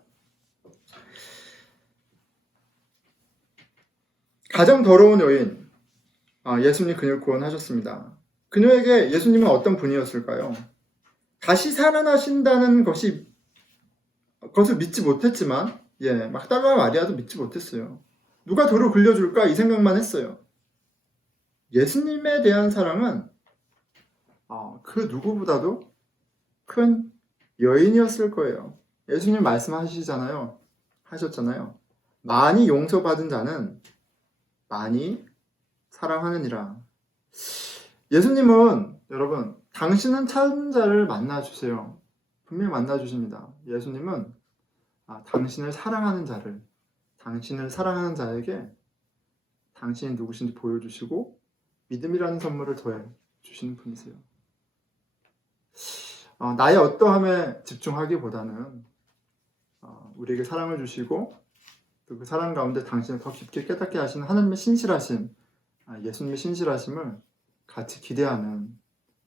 가장 더러운 여인, 예수님 그녀를 구원하셨습니다. 그녀에게 예수님은 어떤 분이었을까요? 다시 살아나신다는 것을 믿지 못했지만, 막달라 마리아도 믿지 못했어요. 누가 돌을 굴려줄까 이 생각만 했어요. 예수님에 대한 사랑은 그 누구보다도 큰 여인이었을 거예요. 예수님 하셨잖아요. 많이 용서받은 자는 많이 사랑하느니라. 예수님은 여러분, 당신은 찾은 자를 만나주세요. 분명히 만나주십니다. 예수님은 당신을 사랑하는 자에게 당신이 누구신지 보여주시고 믿음이라는 선물을 더해 주시는 분이세요. 나의 어떠함에 집중하기보다는 우리에게 사랑을 주시고 또 그 사랑 가운데 당신을 더 깊게 깨닫게 하시는 하나님의 신실하심, 예수님의 신실하심을 같이 기대하는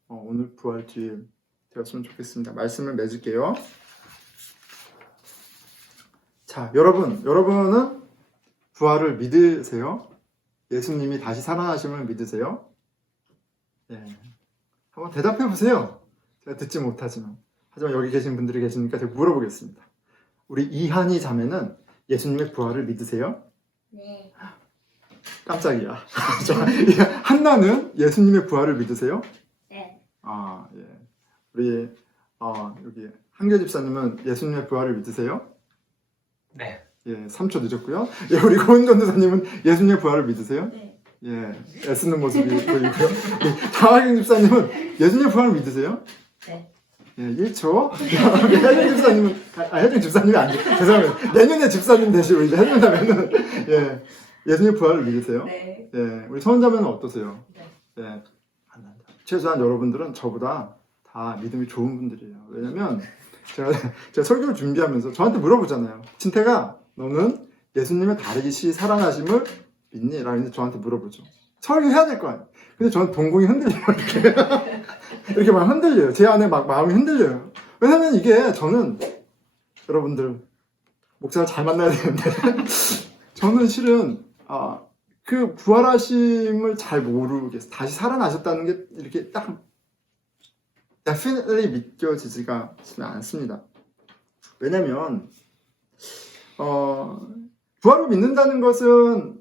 오늘 부활주일 되었으면 좋겠습니다. 말씀을 맺을게요. 자, 여러분은 부활을 믿으세요? 예수님이 다시 살아나심을 믿으세요? 한번 대답해 보세요. 제가 듣지 못하지만. 하지만 여기 계신 분들이 계시니까 제가 물어보겠습니다. 우리 이한이 자매는 예수님의 부활을 믿으세요? 네. 깜짝이야. 한나는 예수님의 부활을 믿으세요? 네. 예. 우리 여기 한결 집사님은 예수님의 부활을 믿으세요? 네. 3초 늦었고요. 우리 고은 전도사님은 예수님의 부활을 믿으세요? 네. 애쓰는 모습이 보이고요. 다하경 집사님은 예수님의 부활을 믿으세요? 네. 1초. 혜정 집사님이 아니에요. 죄송합니다. 내년에 집사님 되시고 이제 혜정 자매는 예수님 부활을 믿으세요? 네. 우리 서원자매는 어떠세요? 네. 최소한 여러분들은 저보다 다 믿음이 좋은 분들이에요. 왜냐면 제가 설교를 준비하면서 저한테 물어보잖아요. 진태가 너는 예수님의 다시 살아나심을 믿니? 라고 저한테 물어보죠. 설교해야 될 거 아니에요. 근데 저는 동공이 흔들려요. 이렇게 막 흔들려요. 제 안에 막 마음이 흔들려요. 왜냐면 이게 저는 여러분들 목사를 잘 만나야 되는데 저는 실은 그 부활하심을 잘 모르겠어요. 다시 살아나셨다는 게 이렇게 딱 definitely 믿겨지지가 않습니다. 왜냐면 부활을 믿는다는 것은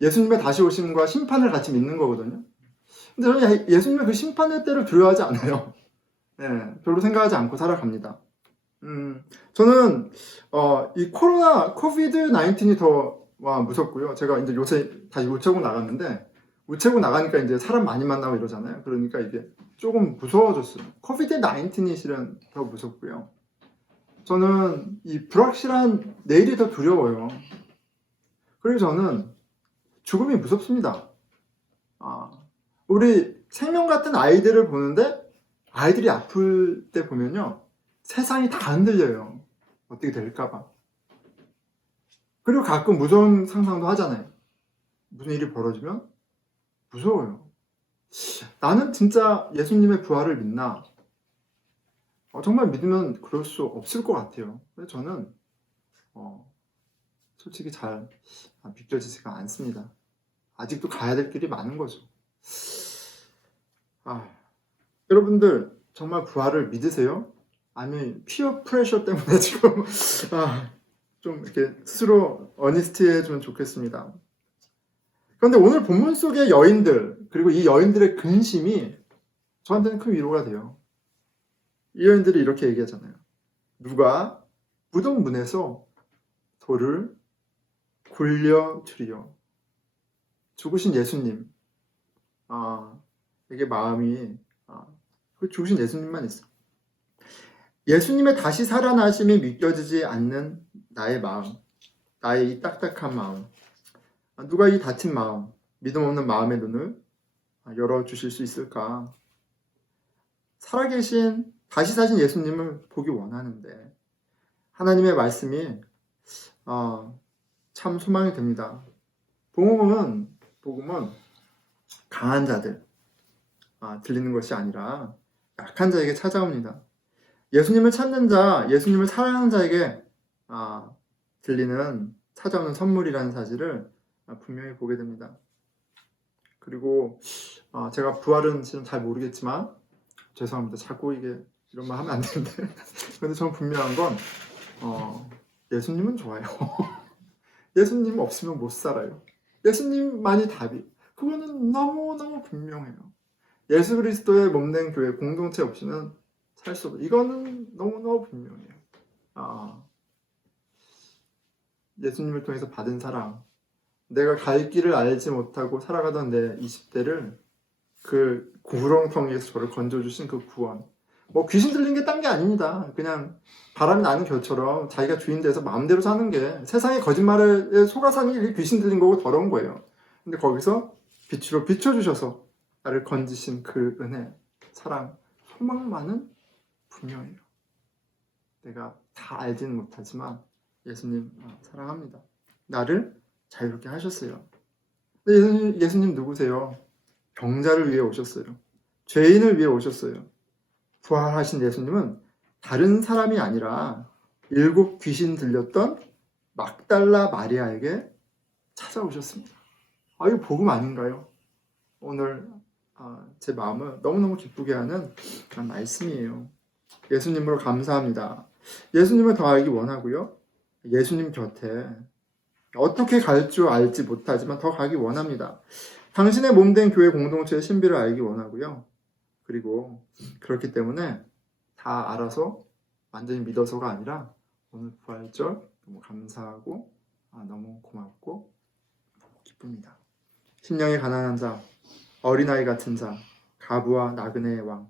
예수님의 다시 오심과 심판을 같이 믿는 거거든요. 근데 저는 예수님의 그 심판의 때를 두려워하지 않아요. 별로 생각하지 않고 살아갑니다. 저는 이 코비드 19이 더 무섭고요. 제가 이제 요새 다시 우체국 나갔는데 우체국 나가니까 이제 사람 많이 만나고 이러잖아요. 그러니까 이게 조금 무서워졌어요. 코비드 19이 실은 더 무섭고요. 저는 이 불확실한 내일이 더 두려워요. 그리고 저는 죽음이 무섭습니다. 우리 생명 같은 아이들을 보는데 아이들이 아플 때 보면요. 세상이 다 흔들려요. 어떻게 될까봐. 그리고 가끔 무서운 상상도 하잖아요. 무슨 일이 벌어지면 무서워요. 나는 진짜 예수님의 부활을 믿나? 정말 믿으면 그럴 수 없을 것 같아요. 그래서 저는 솔직히 잘 믿겨지지가 않습니다. 아직도 가야 될 길이 많은 거죠. 여러분들 정말 부활을 믿으세요? 아니면 피어 프레셔 때문에 지금 좀 이렇게 스스로 어니스트해 주면 좋겠습니다. 그런데 오늘 본문 속의 여인들 그리고 이 여인들의 근심이 저한테는 큰 위로가 돼요. 이 여인들이 이렇게 얘기하잖아요. 누가 무덤 문에서 돌을 굴려주리요. 죽으신 예수님. 이게 마음이 그 죽으신 예수님만 있어. 예수님의 다시 살아나심이 믿겨지지 않는 나의 마음, 나의 이 딱딱한 마음, 누가 이 다친 마음, 믿음 없는 마음의 눈을 열어주실 수 있을까? 살아계신 다시 사신 예수님을 보기 원하는데 하나님의 말씀이 참 소망이 됩니다. 복음은 강한 자들 들리는 것이 아니라 약한 자에게 찾아옵니다. 예수님을 찾는 자, 예수님을 사랑하는 자에게 찾아오는 선물이라는 사실을 분명히 보게 됩니다. 그리고 제가 부활은 지금 잘 모르겠지만 죄송합니다. 자꾸 이런 말 하면 안 되는데 근데 저는 분명한 건 예수님은 좋아요. 예수님 없으면 못 살아요. 예수님만이 답이. 그거는 너무너무 분명해요. 예수 그리스도의 몸된 교회 공동체 없이는 살 수 없어요. 이거는 너무너무 분명해요. 예수님을 통해서 받은 사랑, 내가 갈 길을 알지 못하고 살아가던 내 20대를 그 구렁텅이에서 저를 건져주신 그 구원. 뭐 귀신 들린 게 딴 게 아닙니다. 그냥 바람이 나는 겨처럼 자기가 주인 돼서 마음대로 사는 게 세상의 거짓말에 속아 사는 게 귀신 들린 거고 더러운 거예요. 근데 거기서 빛으로 비춰주셔서 나를 건지신 그 은혜, 사랑, 소망만은 분명해요. 내가 다 알지는 못하지만 예수님 사랑합니다. 나를 자유롭게 하셨어요. 근데 예수님 누구세요? 병자를 위해 오셨어요. 죄인을 위해 오셨어요. 부활하신 예수님은 다른 사람이 아니라 7 귀신 들렸던 막달라 마리아에게 찾아오셨습니다. 이거 복음 아닌가요? 오늘 제 마음을 너무너무 기쁘게 하는 말씀이에요. 예수님으로 감사합니다. 예수님을 더 알기 원하고요. 예수님 곁에 어떻게 갈 줄 알지 못하지만 더 가기 원합니다. 당신의 몸된 교회 공동체의 신비를 알기 원하고요. 그리고 그렇기 때문에 다 알아서 완전히 믿어서가 아니라 오늘 부활절 너무 감사하고 너무 고맙고 너무 기쁩니다. 심령이 가난한 자, 어린아이 같은 자, 가부와 나그네의 왕,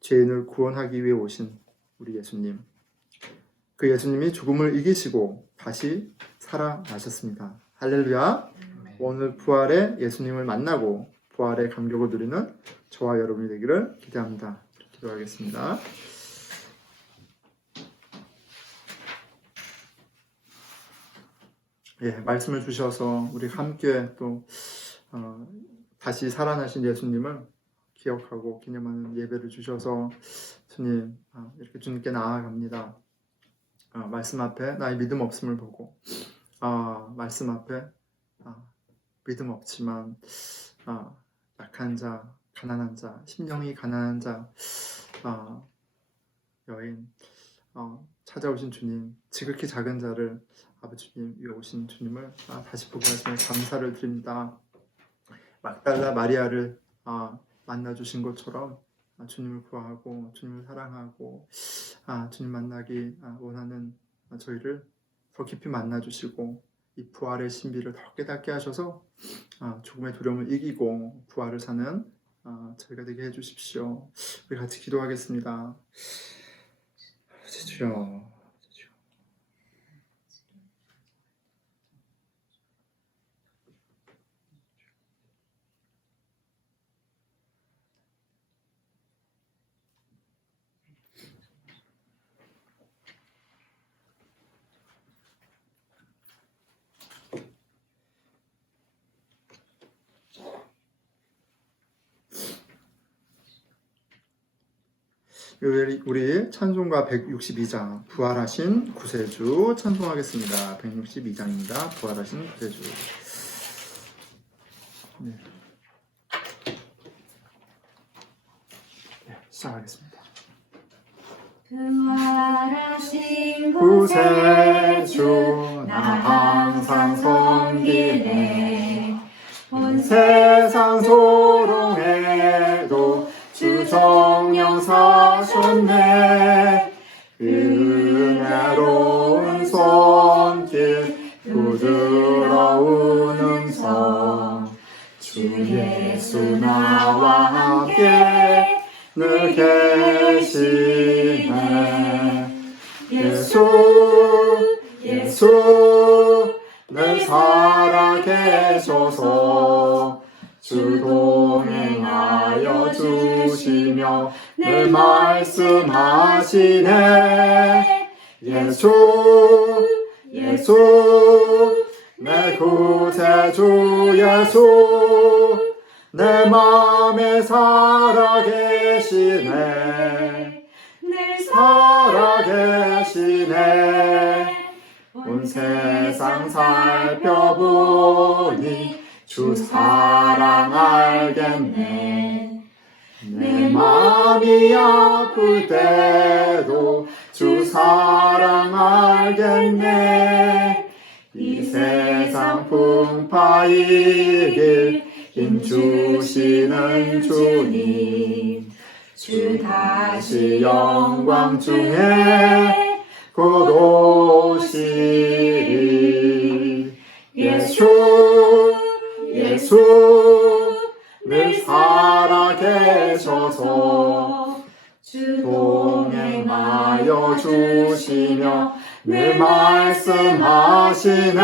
죄인을 구원하기 위해 오신 우리 예수님. 그 예수님이 죽음을 이기시고 다시 살아나셨습니다. 할렐루야. 오늘 부활의 예수님을 만나고 부활의 감격을 누리는 저와 여러분이 되기를 기대합니다. 기도하겠습니다. 말씀을 주셔서 우리 함께 또 다시 살아나신 예수님을 기억하고 기념하는 예배를 주셔서 주님 이렇게 주님께 나아갑니다. 말씀 앞에 나의 믿음 없음을 보고 말씀 앞에 믿음 없지만 약한 자, 가난한 자, 심령이 가난한 자, 여인 찾아오신 주님, 지극히 작은 자를 아버지님 위에 오신 주님을 다시 보게 하시며 감사를 드립니다. 막달라 마리아를 만나주신 것처럼 주님을 구하고 주님을 사랑하고 주님 만나기 원하는 저희를 더 깊이 만나주시고 이 부활의 신비를 더 깨닫게 하셔서 죽음의 두려움을 이기고 부활을 사는 저희가 되게 해주십시오. 우리 같이 기도하겠습니다. 아버지 주여, 우리 찬송가 162장 부활하신 구세주 찬송하겠습니다. 162장입니다. 부활하신 구세주. 시작하겠습니다. 부활하신 구세주 나 항상 섬기네. 온 세상 소롱에도 주 성령 사셨네. 그 은혜로운 손길 부드러운 음성 주 예수 나와 함께 늘 계시네. 예수 늘 살아계셔서 주 동행하여 주시며 늘 말씀하시네. 예수 예수 내 구세주 예수 내 맘에 살아계시네. 살아계시네. 온 세상 살펴보니 주 사랑 알겠네. 내 마음이 아플 때도 주 사랑 알겠네. 이 세상 풍파의 길 힘주시는 주님 주 다시 영광 중에 곧 오시리. 예수 예수 늘 살아계셔서 주 동행하여 주시며 늘 말씀하시네.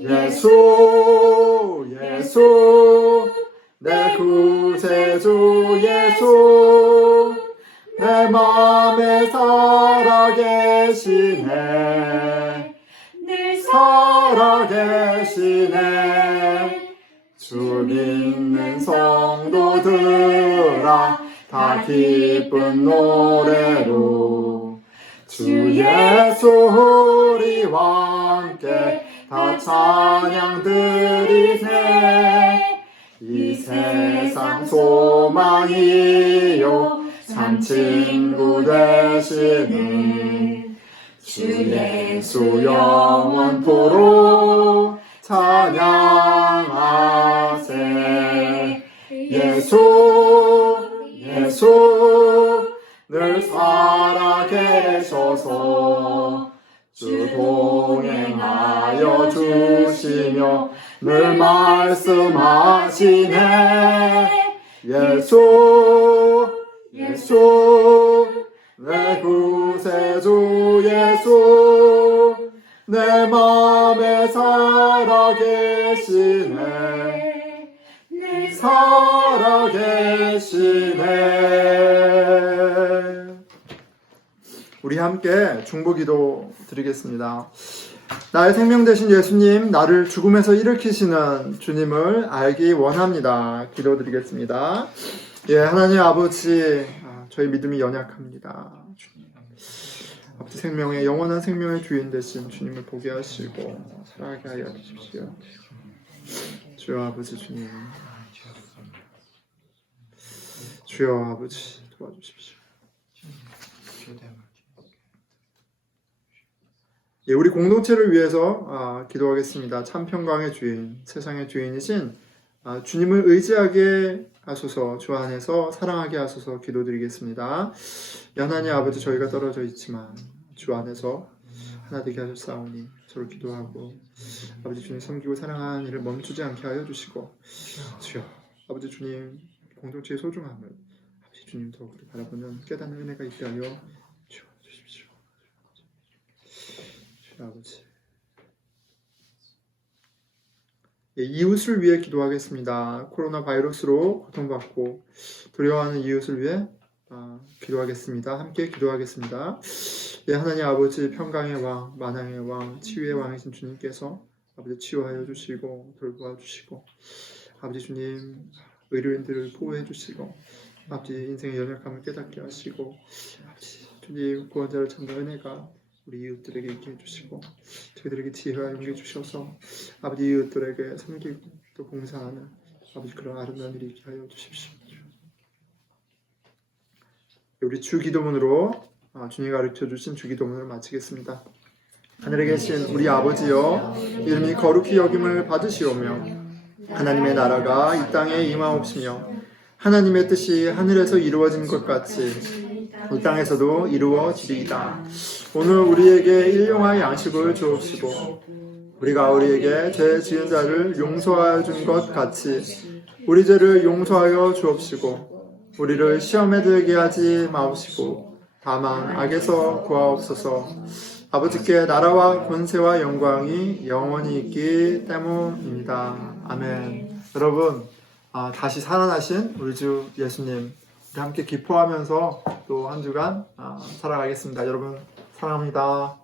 예수 예수 내 구세주 예수 내 맘에 살아계시네. 살아계시네. 주 믿는 성도들아 다 기쁜 노래로 주 예수 우리와 함께 다 찬양 드리세. 이 세상 소망이요 참 친구 되시는 주 예수 영원토록 찬양하세. 예수 예수 늘 살아계셔서 주 동행하여 주시며 늘 말씀하시네. 예수 예수 내 구세주 예수 내 맘에 살아계시네. 살아계시네. 우리 함께 중보기도 드리겠습니다. 나의 생명 되신 예수님, 나를 죽음에서 일으키시는 주님을 알기 원합니다. 기도드리겠습니다. 예, 하나님 아버지, 저희 믿음이 연약합니다. 주님. 아버지 생명의 영원한 생명의 주인 되신 주님을 보게 하시고 살아가게 하여 주십시오. 주여 아버지 주님, 주여 아버지 도와주십시오. 예, 우리 공동체를 위해서 기도하겠습니다. 참 평강의 주인, 세상의 주인이신 주님을 의지하게 하소서, 주 안에서 사랑하게 하소서 기도드리겠습니다. 하나님 아버지, 저희가 떨어져 있지만 주 안에서 하나 되게 하셨사오니 서로 기도하고 아버지 주님 섬기고 사랑하는 일을 멈추지 않게 하여 주시고, 주여 아버지 주님 공동체의 소중함을 아버지 주님 더욱 바라보는 깨닫는 은혜가 있게 하여 주십시오. 주여 아버지, 예, 이웃을 위해 기도하겠습니다. 코로나 바이러스로 고통받고 두려워하는 이웃을 위해 기도하겠습니다. 함께 기도하겠습니다. 예, 하나님 아버지, 평강의 왕, 만왕의 왕, 치유의 왕이신 주님께서 아버지 치유하여 주시고 돌보아 주시고, 아버지 주님 의료인들을 보호해 주시고, 아버지 인생의 연약함을 깨닫게 하시고, 아버지 주님 구원자를 찾는 은혜가 우리 이웃들에게 있게 해주시고, 저희들에게 지혜와 용기 주셔서 아버지 이웃들에게 섬기고 또 봉사하는 아버지 그런 아름다운 일이 있게 하여 주십시오. 우리 주기도문으로 주님이 가르쳐 주신 주기도문을 마치겠습니다. 하늘에 계신 우리 아버지여, 이름이 거룩히 여김을 받으시오며 하나님의 나라가 이 땅에 임하옵시며 하나님의 뜻이 하늘에서 이루어진 것 같이 이 땅에서도 이루어지리이다. 오늘 우리에게 일용할 양식을 주옵시고, 우리가 우리에게 죄 지은 자를 용서하여 준 것 같이 우리 죄를 용서하여 주옵시고, 우리를 시험에 들게 하지 마옵시고 다만 악에서 구하옵소서. 아버지께 나라와 권세와 영광이 영원히 있기 때문입니다. 아멘. 여러분 다시 살아나신 우리 주 예수님 함께 기뻐하면서 또 한 주간 살아가겠습니다. 여러분 사랑합니다.